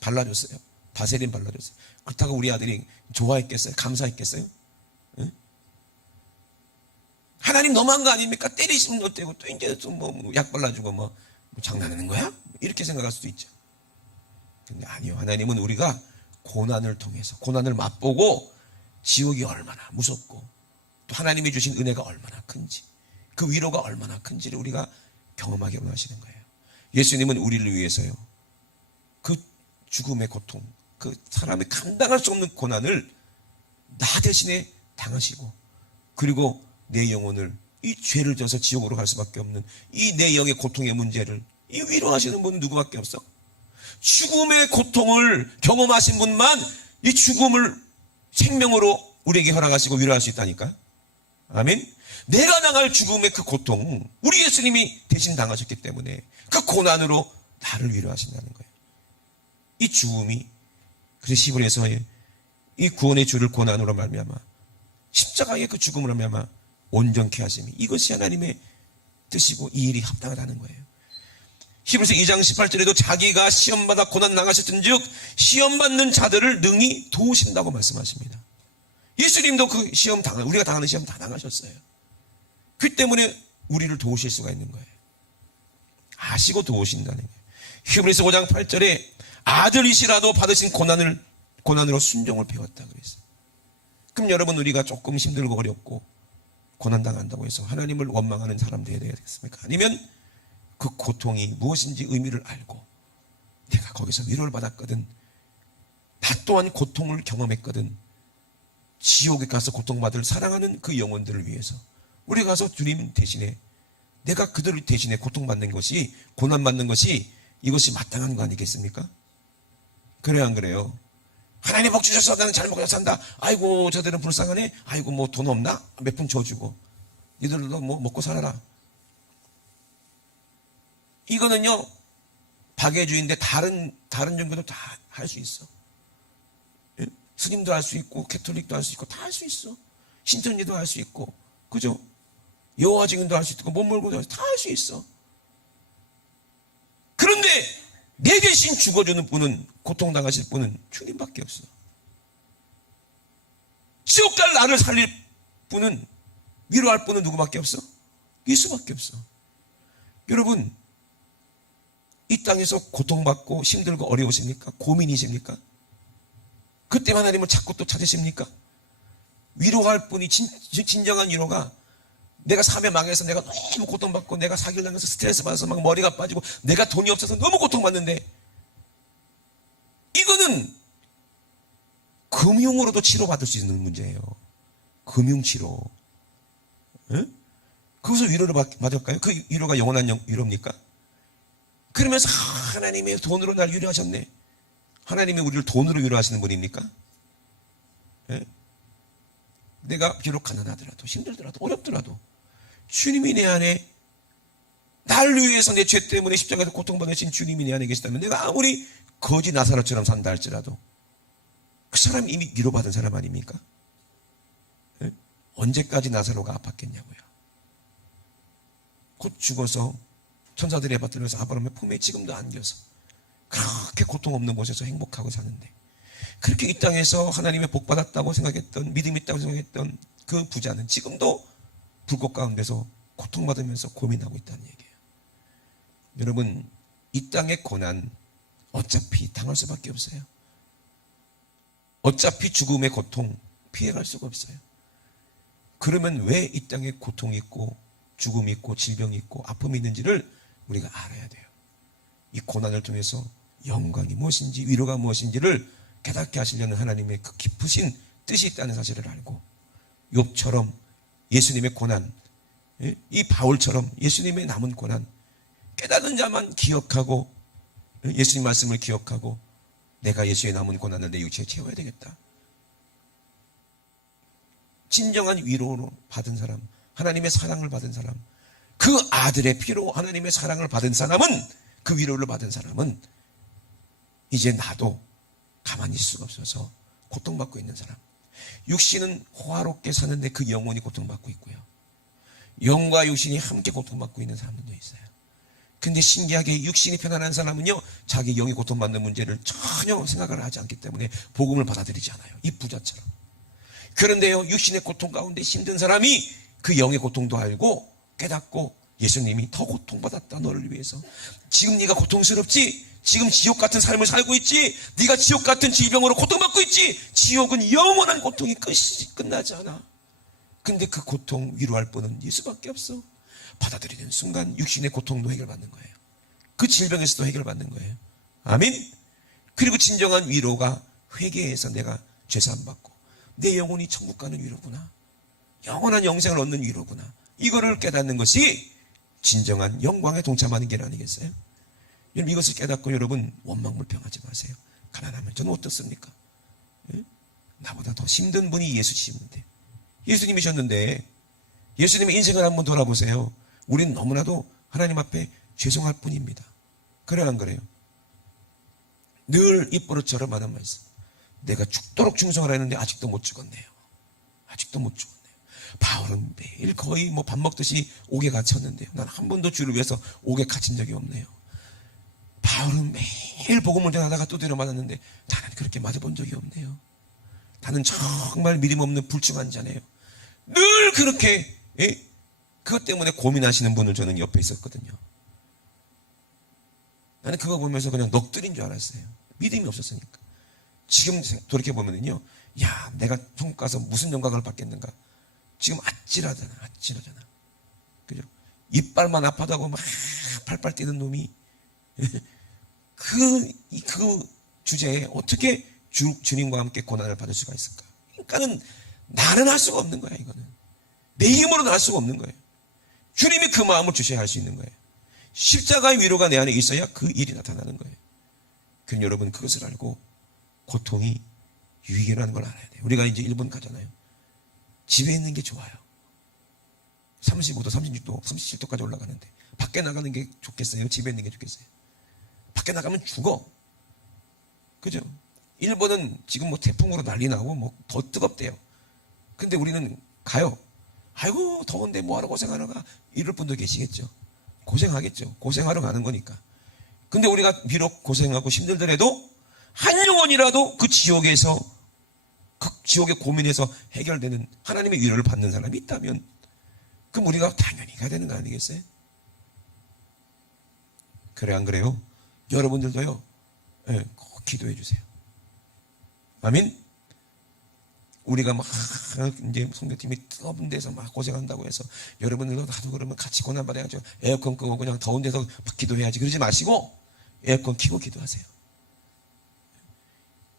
발라줬어요. 바세린 발라줬어요. 그렇다고 우리 아들이 좋아했겠어요? 감사했겠어요? 하나님 너무한 거 아닙니까? 때리시면 어때고 또 이제 좀 뭐 약 발라주고 뭐 장난하는 거야? 이렇게 생각할 수도 있죠. 근데 아니요. 하나님은 우리가 고난을 통해서, 고난을 맛보고 지옥이 얼마나 무섭고 또 하나님이 주신 은혜가 얼마나 큰지, 그 위로가 얼마나 큰지를 우리가 경험하게 원하시는 거예요. 예수님은 우리를 위해서요, 그 죽음의 고통, 그 사람이 감당할 수 없는 고난을 나 대신에 당하시고, 그리고 내 영혼을, 이 죄를 져서 지옥으로 갈 수밖에 없는 이 내 영의 고통의 문제를 이 위로하시는 분은 누구밖에 없어? 죽음의 고통을 경험하신 분만 이 죽음을 생명으로 우리에게 허락하시고 위로할 수 있다니까. 아멘. 내가 당할 죽음의 그 고통, 우리 예수님이 대신 당하셨기 때문에 그 고난으로 나를 위로하신다는 거예요. 이 죽음이, 그래서 히브리서의 이 구원의 주를 고난으로 말미암아, 십자가의 그 죽음으로 말미암아 온전케 하심이, 이것이 하나님의 뜻이고 이 일이 합당하다는 거예요. 히브리서 2장 18절에도 자기가 시험받아 고난 당하셨던 즉 시험받는 자들을 능히 도우신다고 말씀하십니다. 예수님도 그 시험 우리가 당하는 시험 다 당하셨어요. 그 때문에 우리를 도우실 수가 있는 거예요. 아시고 도우신다는 거예요. 히브리서 5장 8절에 아들이시라도 받으신 고난으로 순종을 배웠다 그랬어요. 그럼 여러분, 우리가 조금 힘들고 어렵고 고난당한다고 해서 하나님을 원망하는 사람 되어야 되겠습니까? 아니면 그 고통이 무엇인지 의미를 알고, 내가 거기서 위로를 받았거든, 나 또한 고통을 경험했거든, 지옥에 가서 고통받을 사랑하는 그 영혼들을 위해서 우리 가서 주님 대신에, 내가 그들을 대신에 고통받는 것이, 고난받는 것이, 이것이 마땅한 거 아니겠습니까? 그래요, 안 그래요? 하나님 복 주셔서 나는 잘 먹고 산다. 아이고 저들은 불쌍하네. 아이고 뭐 돈 없나? 몇 푼 줘주고, 이들도 뭐 먹고 살아라. 이거는요, 박애주의인데 다른 종교도 다 할 수 있어. 예? 스님도 할 수 있고 캐톨릭도 할 수 있고 다 할 수 있어. 신천지도 할 수 있고, 그죠? 여호와 증인도 할 수 있고 몸멀고도 다 할 수 있어. 그런데 내 대신 죽어주는 분은, 고통당하실 분은 주님밖에 없어. 지옥 갈 나를 살릴 분은, 위로할 분은 누구밖에 없어? 예수밖에 없어. 여러분, 이 땅에서 고통받고 힘들고 어려우십니까? 고민이십니까? 그때 하나님을 자꾸 또 찾으십니까? 위로할 분이 진정한 위로가, 내가 삶에 망해서 내가 너무 고통받고 내가 사기를 당해서 스트레스 받아서 막 머리가 빠지고 내가 돈이 없어서 너무 고통받는데, 이거는 금융으로도 치료받을 수 있는 문제예요. 금융치료. 에? 거기서 위로를 받을까요? 그 위로가 영원한 위로입니까? 그러면서 하나님이 돈으로 날 위로하셨네. 하나님이 우리를 돈으로 위로하시는 분입니까? 에? 내가 비록 가난하더라도 힘들더라도 어렵더라도 주님이 내 안에, 날 위해서 내 죄 때문에 십자가에서 고통받으신 주님이 내 안에 계시다면, 내가 아무리 거지 나사로처럼 산다 할지라도 그 사람이 이미 위로받은 사람 아닙니까? 에? 언제까지 나사로가 아팠겠냐고요. 곧 죽어서 천사들의 받들면서 아브라함의 품에 지금도 안겨서 그렇게 고통 없는 곳에서 행복하고 사는데, 그렇게 이 땅에서 하나님의 복 받았다고 생각했던, 믿음 있다고 생각했던 그 부자는 지금도 불꽃 가운데서 고통받으면서 고민하고 있다는 얘기예요. 여러분, 이 땅의 고난, 어차피 당할 수밖에 없어요. 어차피 죽음의 고통 피해갈 수가 없어요. 그러면 왜 이 땅에 고통이 있고 죽음이 있고 질병이 있고 아픔이 있는지를 우리가 알아야 돼요. 이 고난을 통해서 영광이 무엇인지 위로가 무엇인지를 깨닫게 하시려는 하나님의 그 깊으신 뜻이 있다는 사실을 알고, 욥처럼 예수님의 고난, 이 바울처럼 예수님의 남은 고난, 깨닫는 자만 기억하고 예수님 말씀을 기억하고 내가 예수의 남은 고난을 내 육체에 채워야 되겠다. 진정한 위로로 받은 사람, 하나님의 사랑을 받은 사람, 그 아들의 피로 하나님의 사랑을 받은 사람은, 그 위로를 받은 사람은 이제 나도 가만히 있을 수가 없어서 고통받고 있는 사람, 육신은 호화롭게 사는데 그 영혼이 고통받고 있고요, 영과 육신이 함께 고통받고 있는 사람들도 있어요. 근데 신기하게 육신이 편안한 사람은요, 자기 영이 고통받는 문제를 전혀 생각을 하지 않기 때문에 복음을 받아들이지 않아요. 이 부자처럼. 그런데요, 육신의 고통 가운데 힘든 사람이 그 영의 고통도 알고 깨닫고, 예수님이 더 고통받았다 너를 위해서. 지금 네가 고통스럽지? 지금 지옥 같은 삶을 살고 있지? 네가 지옥 같은 질병으로 고통받고 있지? 지옥은 영원한 고통이 끝나지 않아. 근데 그 고통 위로할 분은 예수밖에 없어. 받아들이는 순간 육신의 고통도 해결받는 거예요. 그 질병에서도 해결받는 거예요. 아멘. 그리고 진정한 위로가 회개해서 내가 죄사함 받고 내 영혼이 천국 가는 위로구나, 영원한 영생을 얻는 위로구나, 이거를 깨닫는 것이 진정한 영광에 동참하는 길 아니겠어요? 여러분, 이것을 깨닫고 여러분 원망불평하지 마세요. 가난하면 저는 어떻습니까? 나보다 더 힘든 분이 예수님이신데, 예수님이셨는데 예수님의 인생을 한번 돌아보세요. 우리는 너무나도 하나님 앞에 죄송할 뿐입니다. 그래요, 안 그래요? 늘 입버릇처럼 하는 말씀, 내가 죽도록 충성을 했는데 아직도 못 죽었네요. 아직도 못 죽었네요. 바울은 매일 거의 밥 먹듯이 옥에 갇혔는데요, 난 한 번도 주를 위해서 옥에 갇힌 적이 없네요. 바울은 매일 복음을 전하다가 두드려 맞았는데 나는 그렇게 맞아본 적이 없네요. 나는 정말 믿음 없는 불충한 자네요. 늘 그렇게 그것 때문에 고민하시는 분을 저는 옆에 있었거든요. 나는 그거 보면서 그냥 넋들인 줄 알았어요. 믿음이 없었으니까. 지금 돌이켜보면요, 야, 내가 천국 가서 무슨 영광을 받겠는가. 지금 아찔하잖아. 그죠? 이빨만 아파도 막 팔팔 뛰는 놈이 그 주제에 어떻게 주님과 함께 고난을 받을 수가 있을까? 그러니까는 나는 할 수가 없는 거야. 이거는 내 힘으로는 할 수가 없는 거예요. 주님이 그 마음을 주셔야 할 수 있는 거예요. 십자가의 위로가 내 안에 있어야 그 일이 나타나는 거예요. 그럼 여러분, 그것을 알고 고통이 유익이라는 걸 알아야 돼요. 우리가 이제 일본 가잖아요. 집에 있는 게 좋아요. 35도, 36도, 37도까지 올라가는데 밖에 나가는 게 좋겠어요? 집에 있는 게 좋겠어요? 밖에 나가면 죽어. 그죠? 일본은 지금 태풍으로 난리 나고 더 뜨겁대요. 근데 우리는 가요. 아이고 더운데 뭐하러 고생하는가, 이럴 분도 계시겠죠. 고생하겠죠. 고생하러 가는 거니까. 근데 우리가 비록 고생하고 힘들더라도 한 영혼이라도 그 지옥에서, 그 지옥의 고민에서 해결되는 하나님의 위로를 받는 사람이 있다면, 그럼 우리가 당연히 가야 되는 거 아니겠어요? 그래, 안 그래요? 여러분들도요, 꼭 기도해 주세요. 아멘? 우리가 이제 성교팀이 뜨거운 데서 고생한다고 해서 여러분들도 나도 그러면 같이 고난받아야죠, 에어컨 끄고 그냥 더운 데서 기도해야지, 그러지 마시고 에어컨 켜고 기도하세요.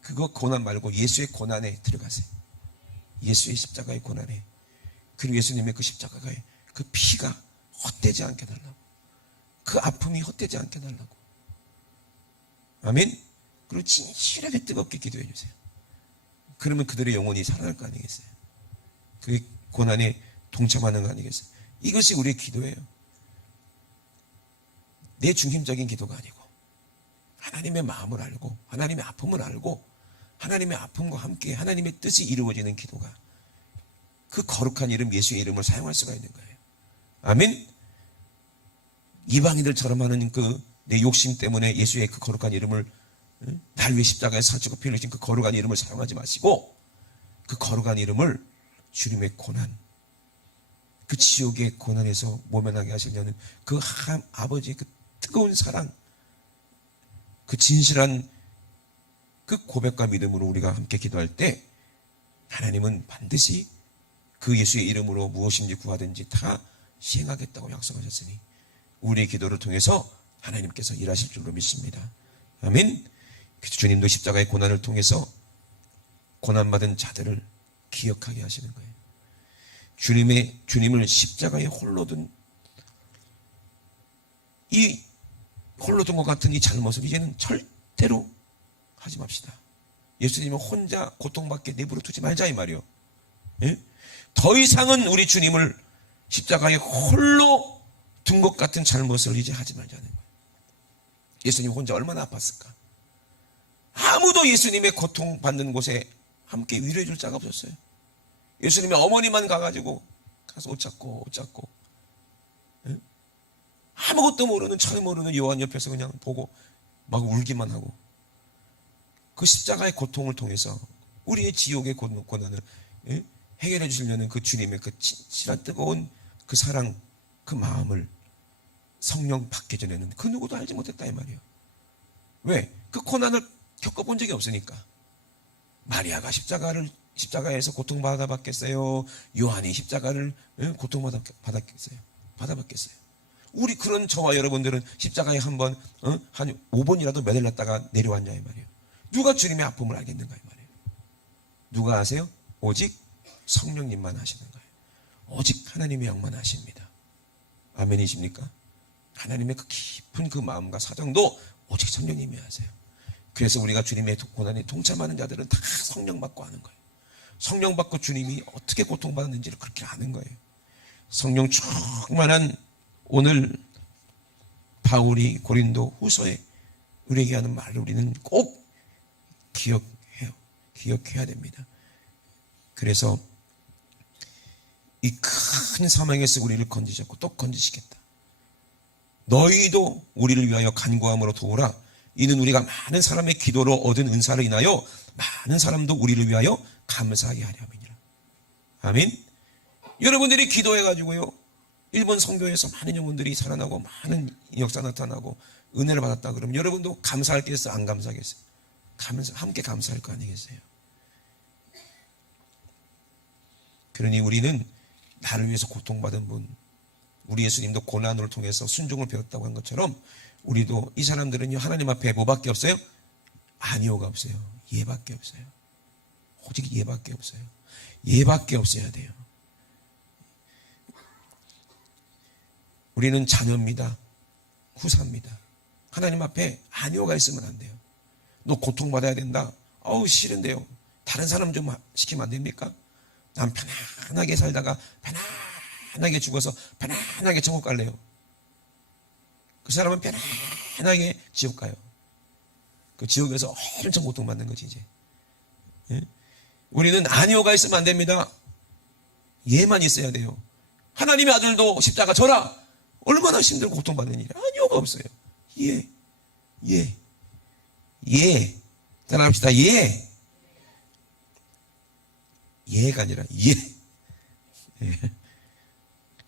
그거 고난 말고 예수의 고난에 들어가세요. 예수의 십자가의 고난에, 그리고 예수님의 그 십자가의 그 피가 헛되지 않게 달라고, 그 아픔이 헛되지 않게 달라고. 아멘? 그리고 진실하게 뜨겁게 기도해 주세요. 그러면 그들의 영혼이 살아날 거 아니겠어요? 그 고난에 동참하는 거 아니겠어요? 이것이 우리의 기도예요. 내 중심적인 기도가 아니고 하나님의 마음을 알고 하나님의 아픔을 알고 하나님의 아픔과 함께 하나님의 뜻이 이루어지는 기도가, 그 거룩한 이름 예수의 이름을 사용할 수가 있는 거예요. 아멘? 이방인들처럼 하는 그 내 욕심 때문에 예수의 그 거룩한 이름을, 날 위해 십자가에 살찌고 피 흘리신 그 거룩한 이름을 사용하지 마시고, 그 거룩한 이름을 주님의 고난, 그 지옥의 고난에서 모면하게 하시려는 그 아버지의 그 뜨거운 사랑, 그 진실한 그 고백과 믿음으로 우리가 함께 기도할 때 하나님은 반드시 그 예수의 이름으로 무엇인지 구하든지 다 시행하겠다고 약속하셨으니 우리의 기도를 통해서 하나님께서 일하실 줄로 믿습니다. 아멘. 그래서 주님도 십자가의 고난을 통해서 고난받은 자들을 기억하게 하시는 거예요. 주님을 십자가에 홀로 둔 것 같은 이 잘못을 이제는 절대로 하지 맙시다. 예수님은 혼자 고통받게 내버려 두지 말자 이 말이요. 예? 더 이상은 우리 주님을 십자가에 홀로 둔 것 같은 잘못을 이제 하지 말자는 거예요. 예수님 혼자 얼마나 아팠을까? 아무도 예수님의 고통받는 곳에 함께 위로해 줄 자가 없었어요. 예수님의 어머니만 가가지고 가서 옷 잡고 예? 아무것도 모르는 처음 모르는 요한 옆에서 그냥 보고 막 울기만 하고 그 십자가의 고통을 통해서 우리의 지옥의 고난을 예? 해결해 주시려는 그 주님의 그 진실한 뜨거운 그 사랑 그 마음을 성령 받기 전에는 그 누구도 알지 못했다 이 말이에요. 왜? 그 고난을 겪어본 적이 없으니까. 마리아가 십자가에서 고통받아봤겠어요? 요한이 십자가를 고통받았겠어요? 받아봤겠어요? 우리 그런 저와 여러분들은 십자가에 한번 한 5번이라도 매달렸다가 내려왔냐 이 말이에요. 누가 주님의 아픔을 알겠는가 이 말이에요. 누가 아세요? 오직 성령님만 하시는 거예요. 오직 하나님의 영만 하십니다. 아멘이십니까? 하나님의 그 깊은 그 마음과 사정도 오직 성령님이 하세요. 그래서 우리가 주님의 고난에 동참하는 자들은 다 성령 받고 하는 거예요. 성령 받고 주님이 어떻게 고통받았는지를 그렇게 아는 거예요. 성령 충만한 오늘 바울이 고린도 후서에 우리에게 하는 말을 우리는 꼭 기억해야 됩니다. 그래서 이 큰 사망에서 우리를 건지셨고 또 건지시겠다. 너희도 우리를 위하여 간구함으로 도우라. 이는 우리가 많은 사람의 기도로 얻은 은사를 인하여 많은 사람도 우리를 위하여 감사하게 하려 함이니라. 아멘. 여러분들이 기도해가지고요 일본 선교에서 많은 영혼들이 살아나고 많은 역사 나타나고 은혜를 받았다 그러면 여러분도 감사하겠어요? 안 감사하겠어요? 함께 감사할 거 아니겠어요? 그러니 우리는 나를 위해서 고통받은 분, 우리 예수님도 고난을 통해서 순종을 배웠다고 한 것처럼 우리도 이 사람들은요 하나님 앞에 뭐밖에 없어요? 아니오가 없어요. 예밖에 없어요. 오직 예밖에 없어요. 예밖에 없어야 돼요. 우리는 자녀입니다. 후사입니다. 하나님 앞에 아니오가 있으면 안 돼요. 너 고통받아야 된다. 어우 싫은데요. 다른 사람 좀 시키면 안 됩니까? 난 편안하게 살다가 편안하게 죽어서 편안하게 천국 갈래요. 그 사람은 편안하게 지옥 가요. 그 지옥에서 엄청 고통받는 거지 이제. 예? 우리는 아니오가 있으면 안 됩니다. 예만 있어야 돼요. 하나님의 아들도 십자가 져라. 얼마나 힘들고 고통받는 일이야. 아니오가 없어요. 예. 따라합시다. 예가 아니라 예.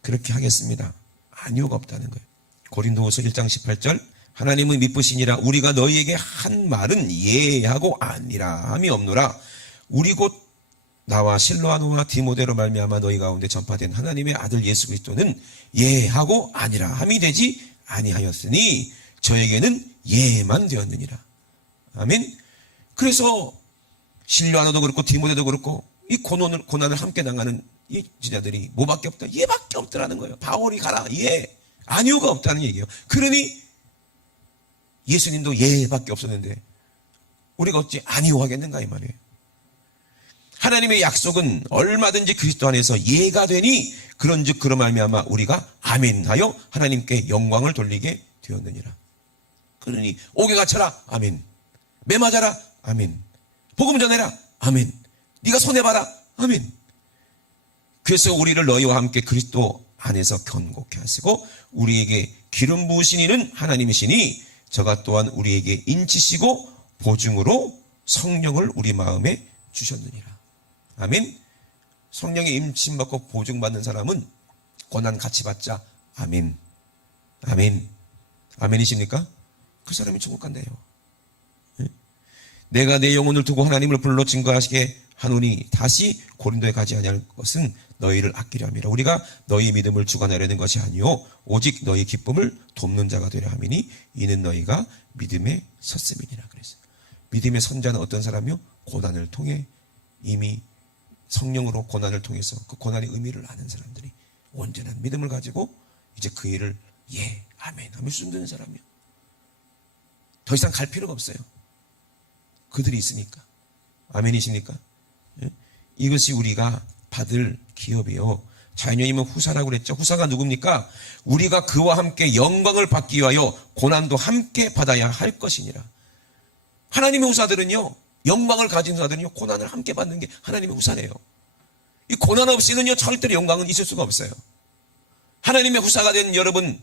그렇게 하겠습니다. 아니오가 없다는 거예요. 고린도후서 1장 18절 하나님은 미쁘시니라 우리가 너희에게 한 말은 예하고 아니라 함이 없노라. 우리 곧 나와 실로아노와 디모데로 말미암아 너희 가운데 전파된 하나님의 아들 예수 그리스도는 예하고 아니라 함이 되지 아니하였으니 저에게는 예만 되었느니라. 아멘. 그래서 실로아노도 그렇고 디모데도 그렇고 이 고난을 함께 당하는 이 지자들이 뭐밖에 없다? 예밖에 없더라는 거예요. 바울이 가라. 예. 아니오가 없다는 얘기예요. 그러니 예수님도 예밖에 없었는데 우리가 어찌 아니오 하겠는가 이 말이에요. 하나님의 약속은 얼마든지 그리스도 안에서 예가 되니 그런즉 그로 말미암아 우리가 아멘하여 하나님께 영광을 돌리게 되었느니라. 그러니 옥에 갇혀라. 아멘. 매 맞아라. 아멘. 복음 전해라. 아멘. 네가 손해봐라. 아멘. 그래서 우리를 너희와 함께 그리스도 안에서 견고케 하시고 우리에게 기름 부으신 이는 하나님이시니 저가 또한 우리에게 인치시고 보증으로 성령을 우리 마음에 주셨느니라. 아멘. 성령의 임침받고 보증받는 사람은 고난 같이 받자. 아멘. 아멘. 아멘이십니까? 그 사람이 천국 간대요. 내가 내 영혼을 두고 하나님을 불러 증거하시게 하노니 다시 고린도에 가지 아니할 것은 너희를 아끼려 함이라. 우리가 너희 믿음을 주관하려는 것이 아니요 오직 너희 기쁨을 돕는 자가 되려 함이니 이는 너희가 믿음에 섰음이니라. 그래서 믿음의 선자는 어떤 사람이요? 고난을 통해 이미 성령으로 고난을 통해서 그 고난의 의미를 아는 사람들이 온전한 믿음을 가지고 이제 그 일을 예 아멘 하며 숨기는 사람이요. 더 이상 갈 필요가 없어요. 그들이 있으니까. 아멘이십니까? 예? 이것이 우리가 받을 기업이요. 자연인이면 후사라고 그랬죠. 후사가 누굽니까? 우리가 그와 함께 영광을 받기 위하여 고난도 함께 받아야 할 것이니라. 하나님의 후사들은요, 영광을 가진 후사들은요, 고난을 함께 받는 게 하나님의 후사래요. 이 고난 없이는요, 절대로 영광은 있을 수가 없어요. 하나님의 후사가 된 여러분,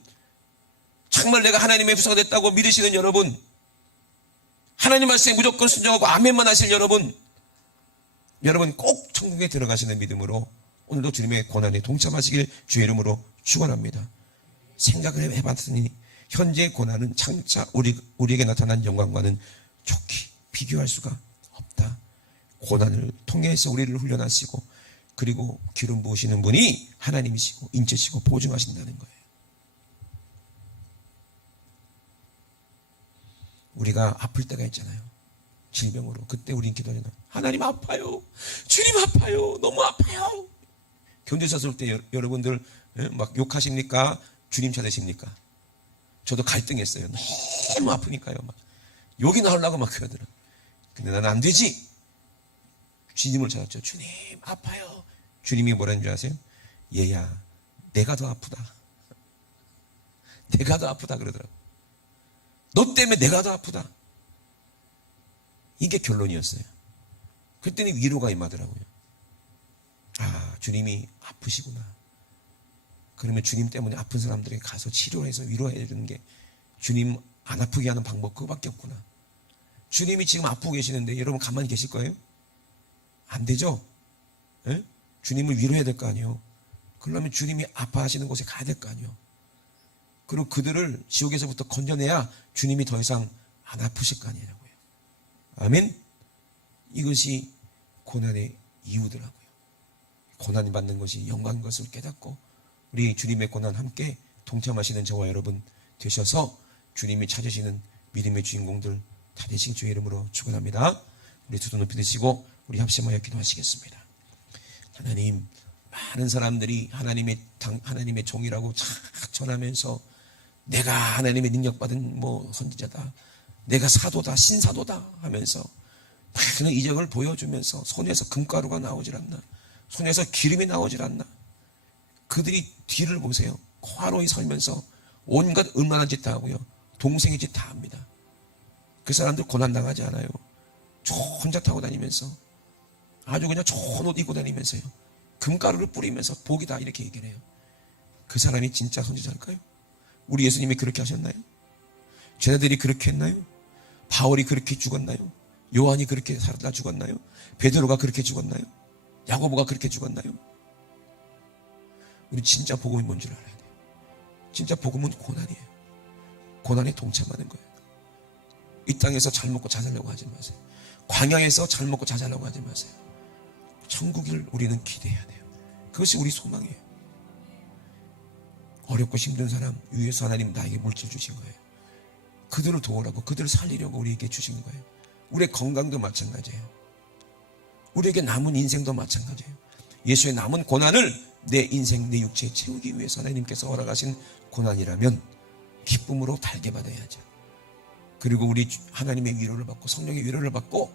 정말 내가 하나님의 후사가 됐다고 믿으시는 여러분, 하나님 말씀에 무조건 순종하고 아멘만 하실 여러분 꼭 천국에 들어가시는 믿음으로 오늘도 주님의 고난에 동참하시길 주의 이름으로 축원합니다. 생각을 해봤으니 현재의 고난은 장차 우리에게 나타난 영광과는 좋게 비교할 수가 없다. 고난을 통해서 우리를 훈련하시고 그리고 기름 부으시는 분이 하나님이시고 인치시고 보증하신다는 거예요. 우리가 아플 때가 있잖아요. 질병으로. 그때 우린 기도하잖아. 하나님 아파요. 주님 아파요. 너무 아파요. 견디셨을 때 여러분들 막 욕하십니까? 주님 찾으십니까? 저도 갈등했어요. 너무 아프니까요. 막 욕이 나오려고 막 그러더라. 근데 나는 안 되지. 주님을 찾았죠. 주님 아파요. 주님이 뭐라는 줄 아세요? 얘야 내가 더 아프다. 내가 더 아프다 그러더라고. 너 때문에 내가 더 아프다. 이게 결론이었어요. 그랬더니 위로가 임하더라고요. 아, 주님이 아프시구나. 그러면 주님 때문에 아픈 사람들에게 가서 치료해서 위로해 주는 게 주님 안 아프게 하는 방법 그거밖에 없구나. 주님이 지금 아프고 계시는데 여러분 가만히 계실 거예요? 안 되죠? 에? 주님을 위로해야 될 거 아니에요. 그러려면 주님이 아파하시는 곳에 가야 될 거 아니에요. 그리고 그들을 지옥에서부터 건져내야 주님이 더 이상 안 아프실 거 아니냐고요. 아멘? 이것이 고난의 이유더라고요. 고난이 받는 것이 영광인 것을 깨닫고 우리 주님의 고난 함께 동참하시는 저와 여러분 되셔서 주님이 찾으시는 믿음의 주인공들 다 되신 주의 이름으로 축원합니다. 우리 두 손 높이 드시고 우리 합심하여 기도하시겠습니다. 하나님, 많은 사람들이 하나님의 종이라고 착 전하면서 내가 하나님의 능력받은 선지자다, 내가 사도다, 신사도다 하면서 많은 이적을 보여주면서 손에서 금가루가 나오질 않나, 손에서 기름이 나오질 않나. 그들이 뒤를 보세요. 화로에 설면서 온갖 음란한 짓 다 하고요, 동생의 짓 다 합니다. 그 사람들 고난당하지 않아요. 혼자 타고 다니면서 아주 그냥 좋은 옷 입고 다니면서요, 금가루를 뿌리면서 복이다 이렇게 얘기를 해요. 그 사람이 진짜 선지자일까요? 우리 예수님이 그렇게 하셨나요? 제자들이 그렇게 했나요? 바울이 그렇게 죽었나요? 요한이 그렇게 살다 죽었나요? 베드로가 그렇게 죽었나요? 야고보가 그렇게 죽었나요? 우리 진짜 복음이 뭔 줄 알아야 돼요. 진짜 복음은 고난이에요. 고난에 동참하는 거예요. 이 땅에서 잘 먹고 잘 살려고 하지 마세요. 광야에서 잘 먹고 잘 살려고 하지 마세요. 천국을 우리는 기대해야 돼요. 그것이 우리 소망이에요. 어렵고 힘든 사람 위에서 하나님 나에게 물질 주신 거예요. 그들을 도우라고, 그들을 살리려고 우리에게 주신 거예요. 우리의 건강도 마찬가지예요. 우리에게 남은 인생도 마찬가지예요. 예수의 남은 고난을 내 인생, 내 육체에 채우기 위해서 하나님께서 허락하신 고난이라면 기쁨으로 달게 받아야죠. 그리고 우리 하나님의 위로를 받고 성령의 위로를 받고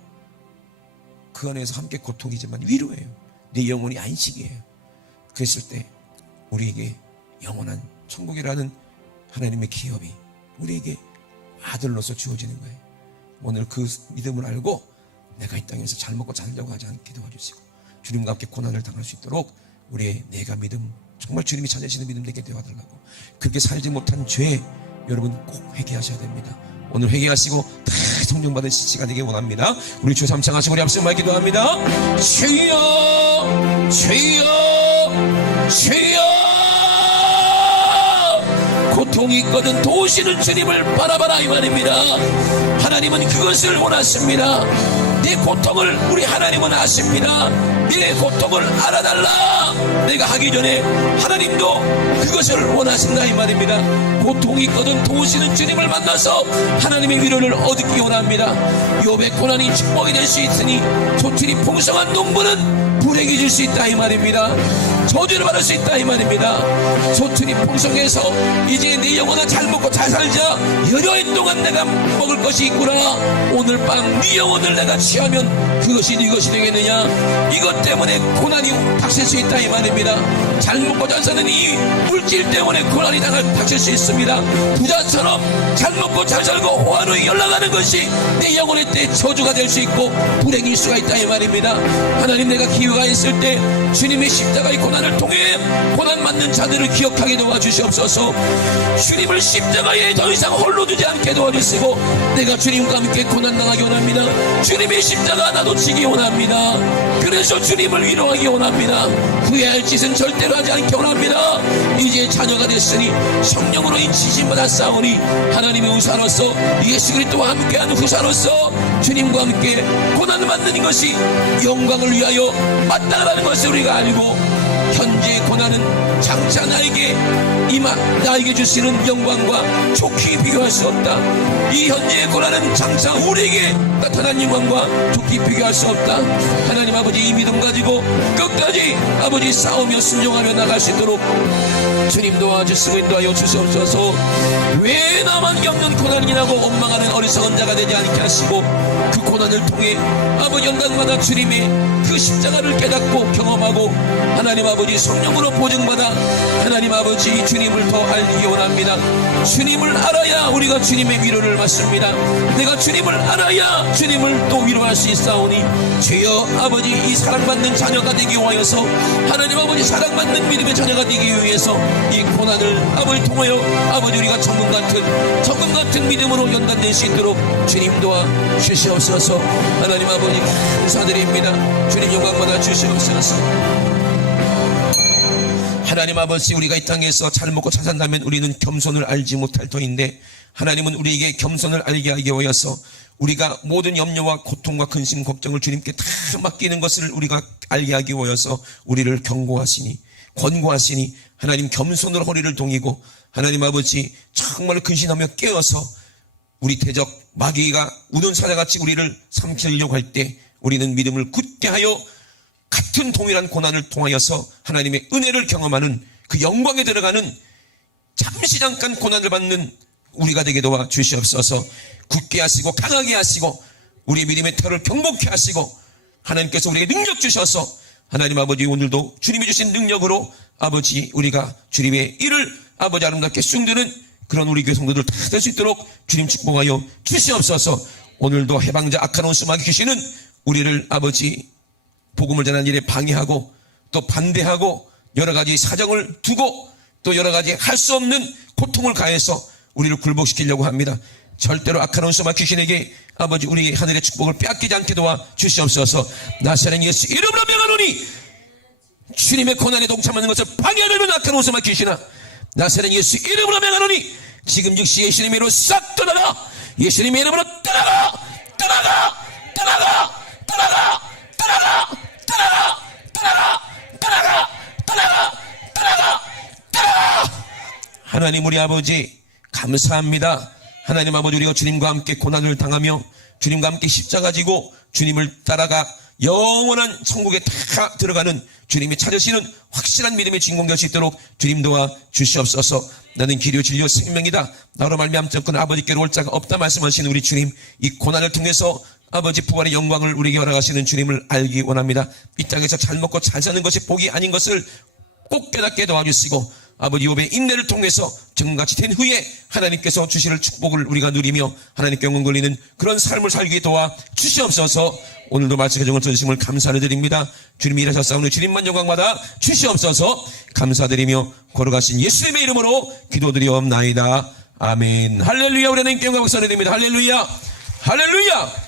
그 안에서 함께 고통이지만 위로예요. 내 영혼이 안식이에요. 그랬을 때 우리에게 영원한 천국이라는 하나님의 기업이 우리에게 아들로서 주어지는 거예요. 오늘 그 믿음을 알고 내가 이 땅에서 잘 먹고 잘 살려고 하지 않게 도와주시고 주님과 함께 고난을 당할 수 있도록 우리의 내가 믿음, 정말 주님이 찾으시는 믿음 되게 되어달라고. 그렇게 살지 못한 죄 여러분 꼭 회개하셔야 됩니다. 오늘 회개하시고 다 성령 받은 시간 되길 원합니다. 우리 주 삼창하시고 우리 앞서 말 기도합니다. 주여 주여 주여, 고통 고통이 있거든 도우시는 주님을 바라봐라 이 말입니다. 하나님은 그것을 원하십니다. 내 고통을 우리 하나님은 아십니다. 내 고통을 알아달라 내가 하기 전에 하나님도 그것을 원하신다 이 말입니다. 고통이 있거든 도우시는 주님을 만나서 하나님의 위로를 얻기 원합니다. 욥의 고난이 축복이 될 수 있으니 소출이 풍성한 농부는 불행해질 수 있다 이 말입니다. 저주를 받을 수 있다 이 말입니다. 소출이 풍성해서 이제 내 영혼아 잘 먹고 잘 살자, 여러인 동안 내가 먹을 것이 있구나, 오늘 밤 네 영혼을 내가 취하면 그것이 네 것이 되겠느냐, 이것 때문에 고난이 닥칠 수 있다 이 말입니다. 잘 먹고 잘 사는 이 물질 때문에 고난이 닥칠 수 있습니다. 부자처럼 잘 먹고 잘 살고 호화로 연락하는 것이 내 영혼의 때 저주가 될 수 있고 불행일 수가 있다 이 말입니다. 하나님, 내가 기회가 있을 때 주님의 십자가의 고난을 통해 고난 받는 자들을 기억하게 도와주시옵소서. 주님을 십자가에 더 이상 홀로 두지 않게 도와주시고 내가 주님과 함께 고난당하기 원합니다. 주님의 십자가 나도 지기 원합니다. 그래서 주님을 위로하기 원합니다. 후회할 짓은 절대로 하지 않기 원합니다. 이제 자녀가 됐으니 성령으로 인치심받아 싸우니 하나님의 후사로서 예수 그리스도와 함께하는 후사로서 주님과 함께 고난을 받는 것이 영광을 위하여 마땅하다는 것을 우리가 알고, 현재의 고난은 장차 나에게 나에게 주시는 영광과 좋게 비교할 수 없다. 이 현재의 고난은 장차 우리에게 나타난 영광과 좋게 비교할 수 없다. 하나님 아버지, 이 믿음 가지고 끝까지 아버지 싸우며 순종하며 나갈 수 있도록 주님 도와주시고 인도하여 주시옵소서. 왜 나만 겪는 고난이라고 원망하는 어리석은 자가 되지 않게 하시고, 그 고난을 통해 아버지 연단마다 주님의 그 십자가를 깨닫고 경험하고 하나님 아버지 성령으로 보증받아 하나님 아버지 주님을 더 알기 원합니다. 주님을 알아야 우리가 주님의 위로를 받습니다. 내가 주님을 알아야 주님을 또 위로할 수 있사오니 주여 아버지, 이 사랑받는 자녀가 되기 위하여서 하나님 아버지 사랑받는 믿음의 자녀가 되기 위해서 이 고난을 아버지 통하여 아버지 우리가 정금 같은 믿음으로 연단될 수 있도록 주님 도와 주시옵소서. 하나님 아버지 감사드립니다. 주님 영광 받아 주시옵소서. 하나님 아버지, 우리가 이 땅에서 잘 먹고 잘 산다면 우리는 겸손을 알지 못할 터인데, 하나님은 우리에게 겸손을 알게 하기 위하여서 우리가 모든 염려와 고통과 근심 걱정을 주님께 다 맡기는 것을 우리가 알게 하기 위하여서 우리를 경고하시니 권고하시니 하나님 겸손으로 허리를 동이고 하나님 아버지 정말 근신하며 깨어서 우리 대적 마귀가 우는 사자같이 우리를 삼키려고 할 때 우리는 믿음을 굳게 하여 같은 동일한 고난을 통하여서 하나님의 은혜를 경험하는 그 영광에 들어가는 잠시 잠깐 고난을 받는 우리가 되게 도와 주시옵소서. 굳게 하시고 강하게 하시고 우리 믿음의 터를 경복케 하시고 하나님께서 우리에게 능력 주셔서 하나님 아버지 오늘도 주님이 주신 능력으로 아버지 우리가 주님의 일을 아버지 아름답게 숭드는 그런 우리 교회 성도들 다 될 수 있도록 주님 축복하여 주시옵소서. 오늘도 해방자 아카노스 마귀 귀신은 우리를 아버지 복음을 전하는 일에 방해하고 또 반대하고 여러 가지 사정을 두고 또 여러 가지 할 수 없는 고통을 가해서 우리를 굴복시키려고 합니다. 절대로 악한 원수마 귀신에게 아버지 우리 하늘의 축복을 빼앗기지 않게 도와 주시옵소서. 나사렛 예수 이름으로 명하노니 주님의 고난에 동참하는 것을 방해하려는 악한 원수마 귀신아, 나사렛 예수 이름으로 명하노니 지금 즉시 예수님의 이름으로 싹 떠나가. 예수님의 이름으로 떠나가, 떠나가, 떠나가, 떠나가, 떠나가, 떠나가, 떠나가, 떠나가, 떠나가, 떠나가, 떠나가. 하나님 우리 아버지 감사합니다. 하나님 아버지, 우리가 주님과 함께 고난을 당하며 주님과 함께 십자가 지고 주님을 따라가 영원한 천국에 다 들어가는 주님이 찾으시는 확실한 믿음의 주인공 될 수 있도록 주님 도와 주시옵소서. 나는 길이요 진리요 생명이다. 나로 말미암지 않고는 아버지께로 올 자가 없다 말씀하시는 우리 주님, 이 고난을 통해서 아버지 부활의 영광을 우리에게 허락하시는 주님을 알기 원합니다. 이 땅에서 잘 먹고 잘 사는 것이 복이 아닌 것을 꼭 깨닫게 도와주시고 아버지 욥의 인내를 통해서 정같이 된 후에 하나님께서 주시는 축복을 우리가 누리며 하나님께 영광 돌리는 그런 삶을 살기 도와 주시옵소서. 오늘도 말씀 가정을 들으심을 감사를 드립니다. 주님이 일하셨사오니 주님만 영광받아 주시옵소서. 감사드리며 걸어가신 예수님의 이름으로 기도드리옵나이다. 아멘. 할렐루야. 우리 하나님께 영광 박사를 드립니다. 할렐루야, 할렐루야.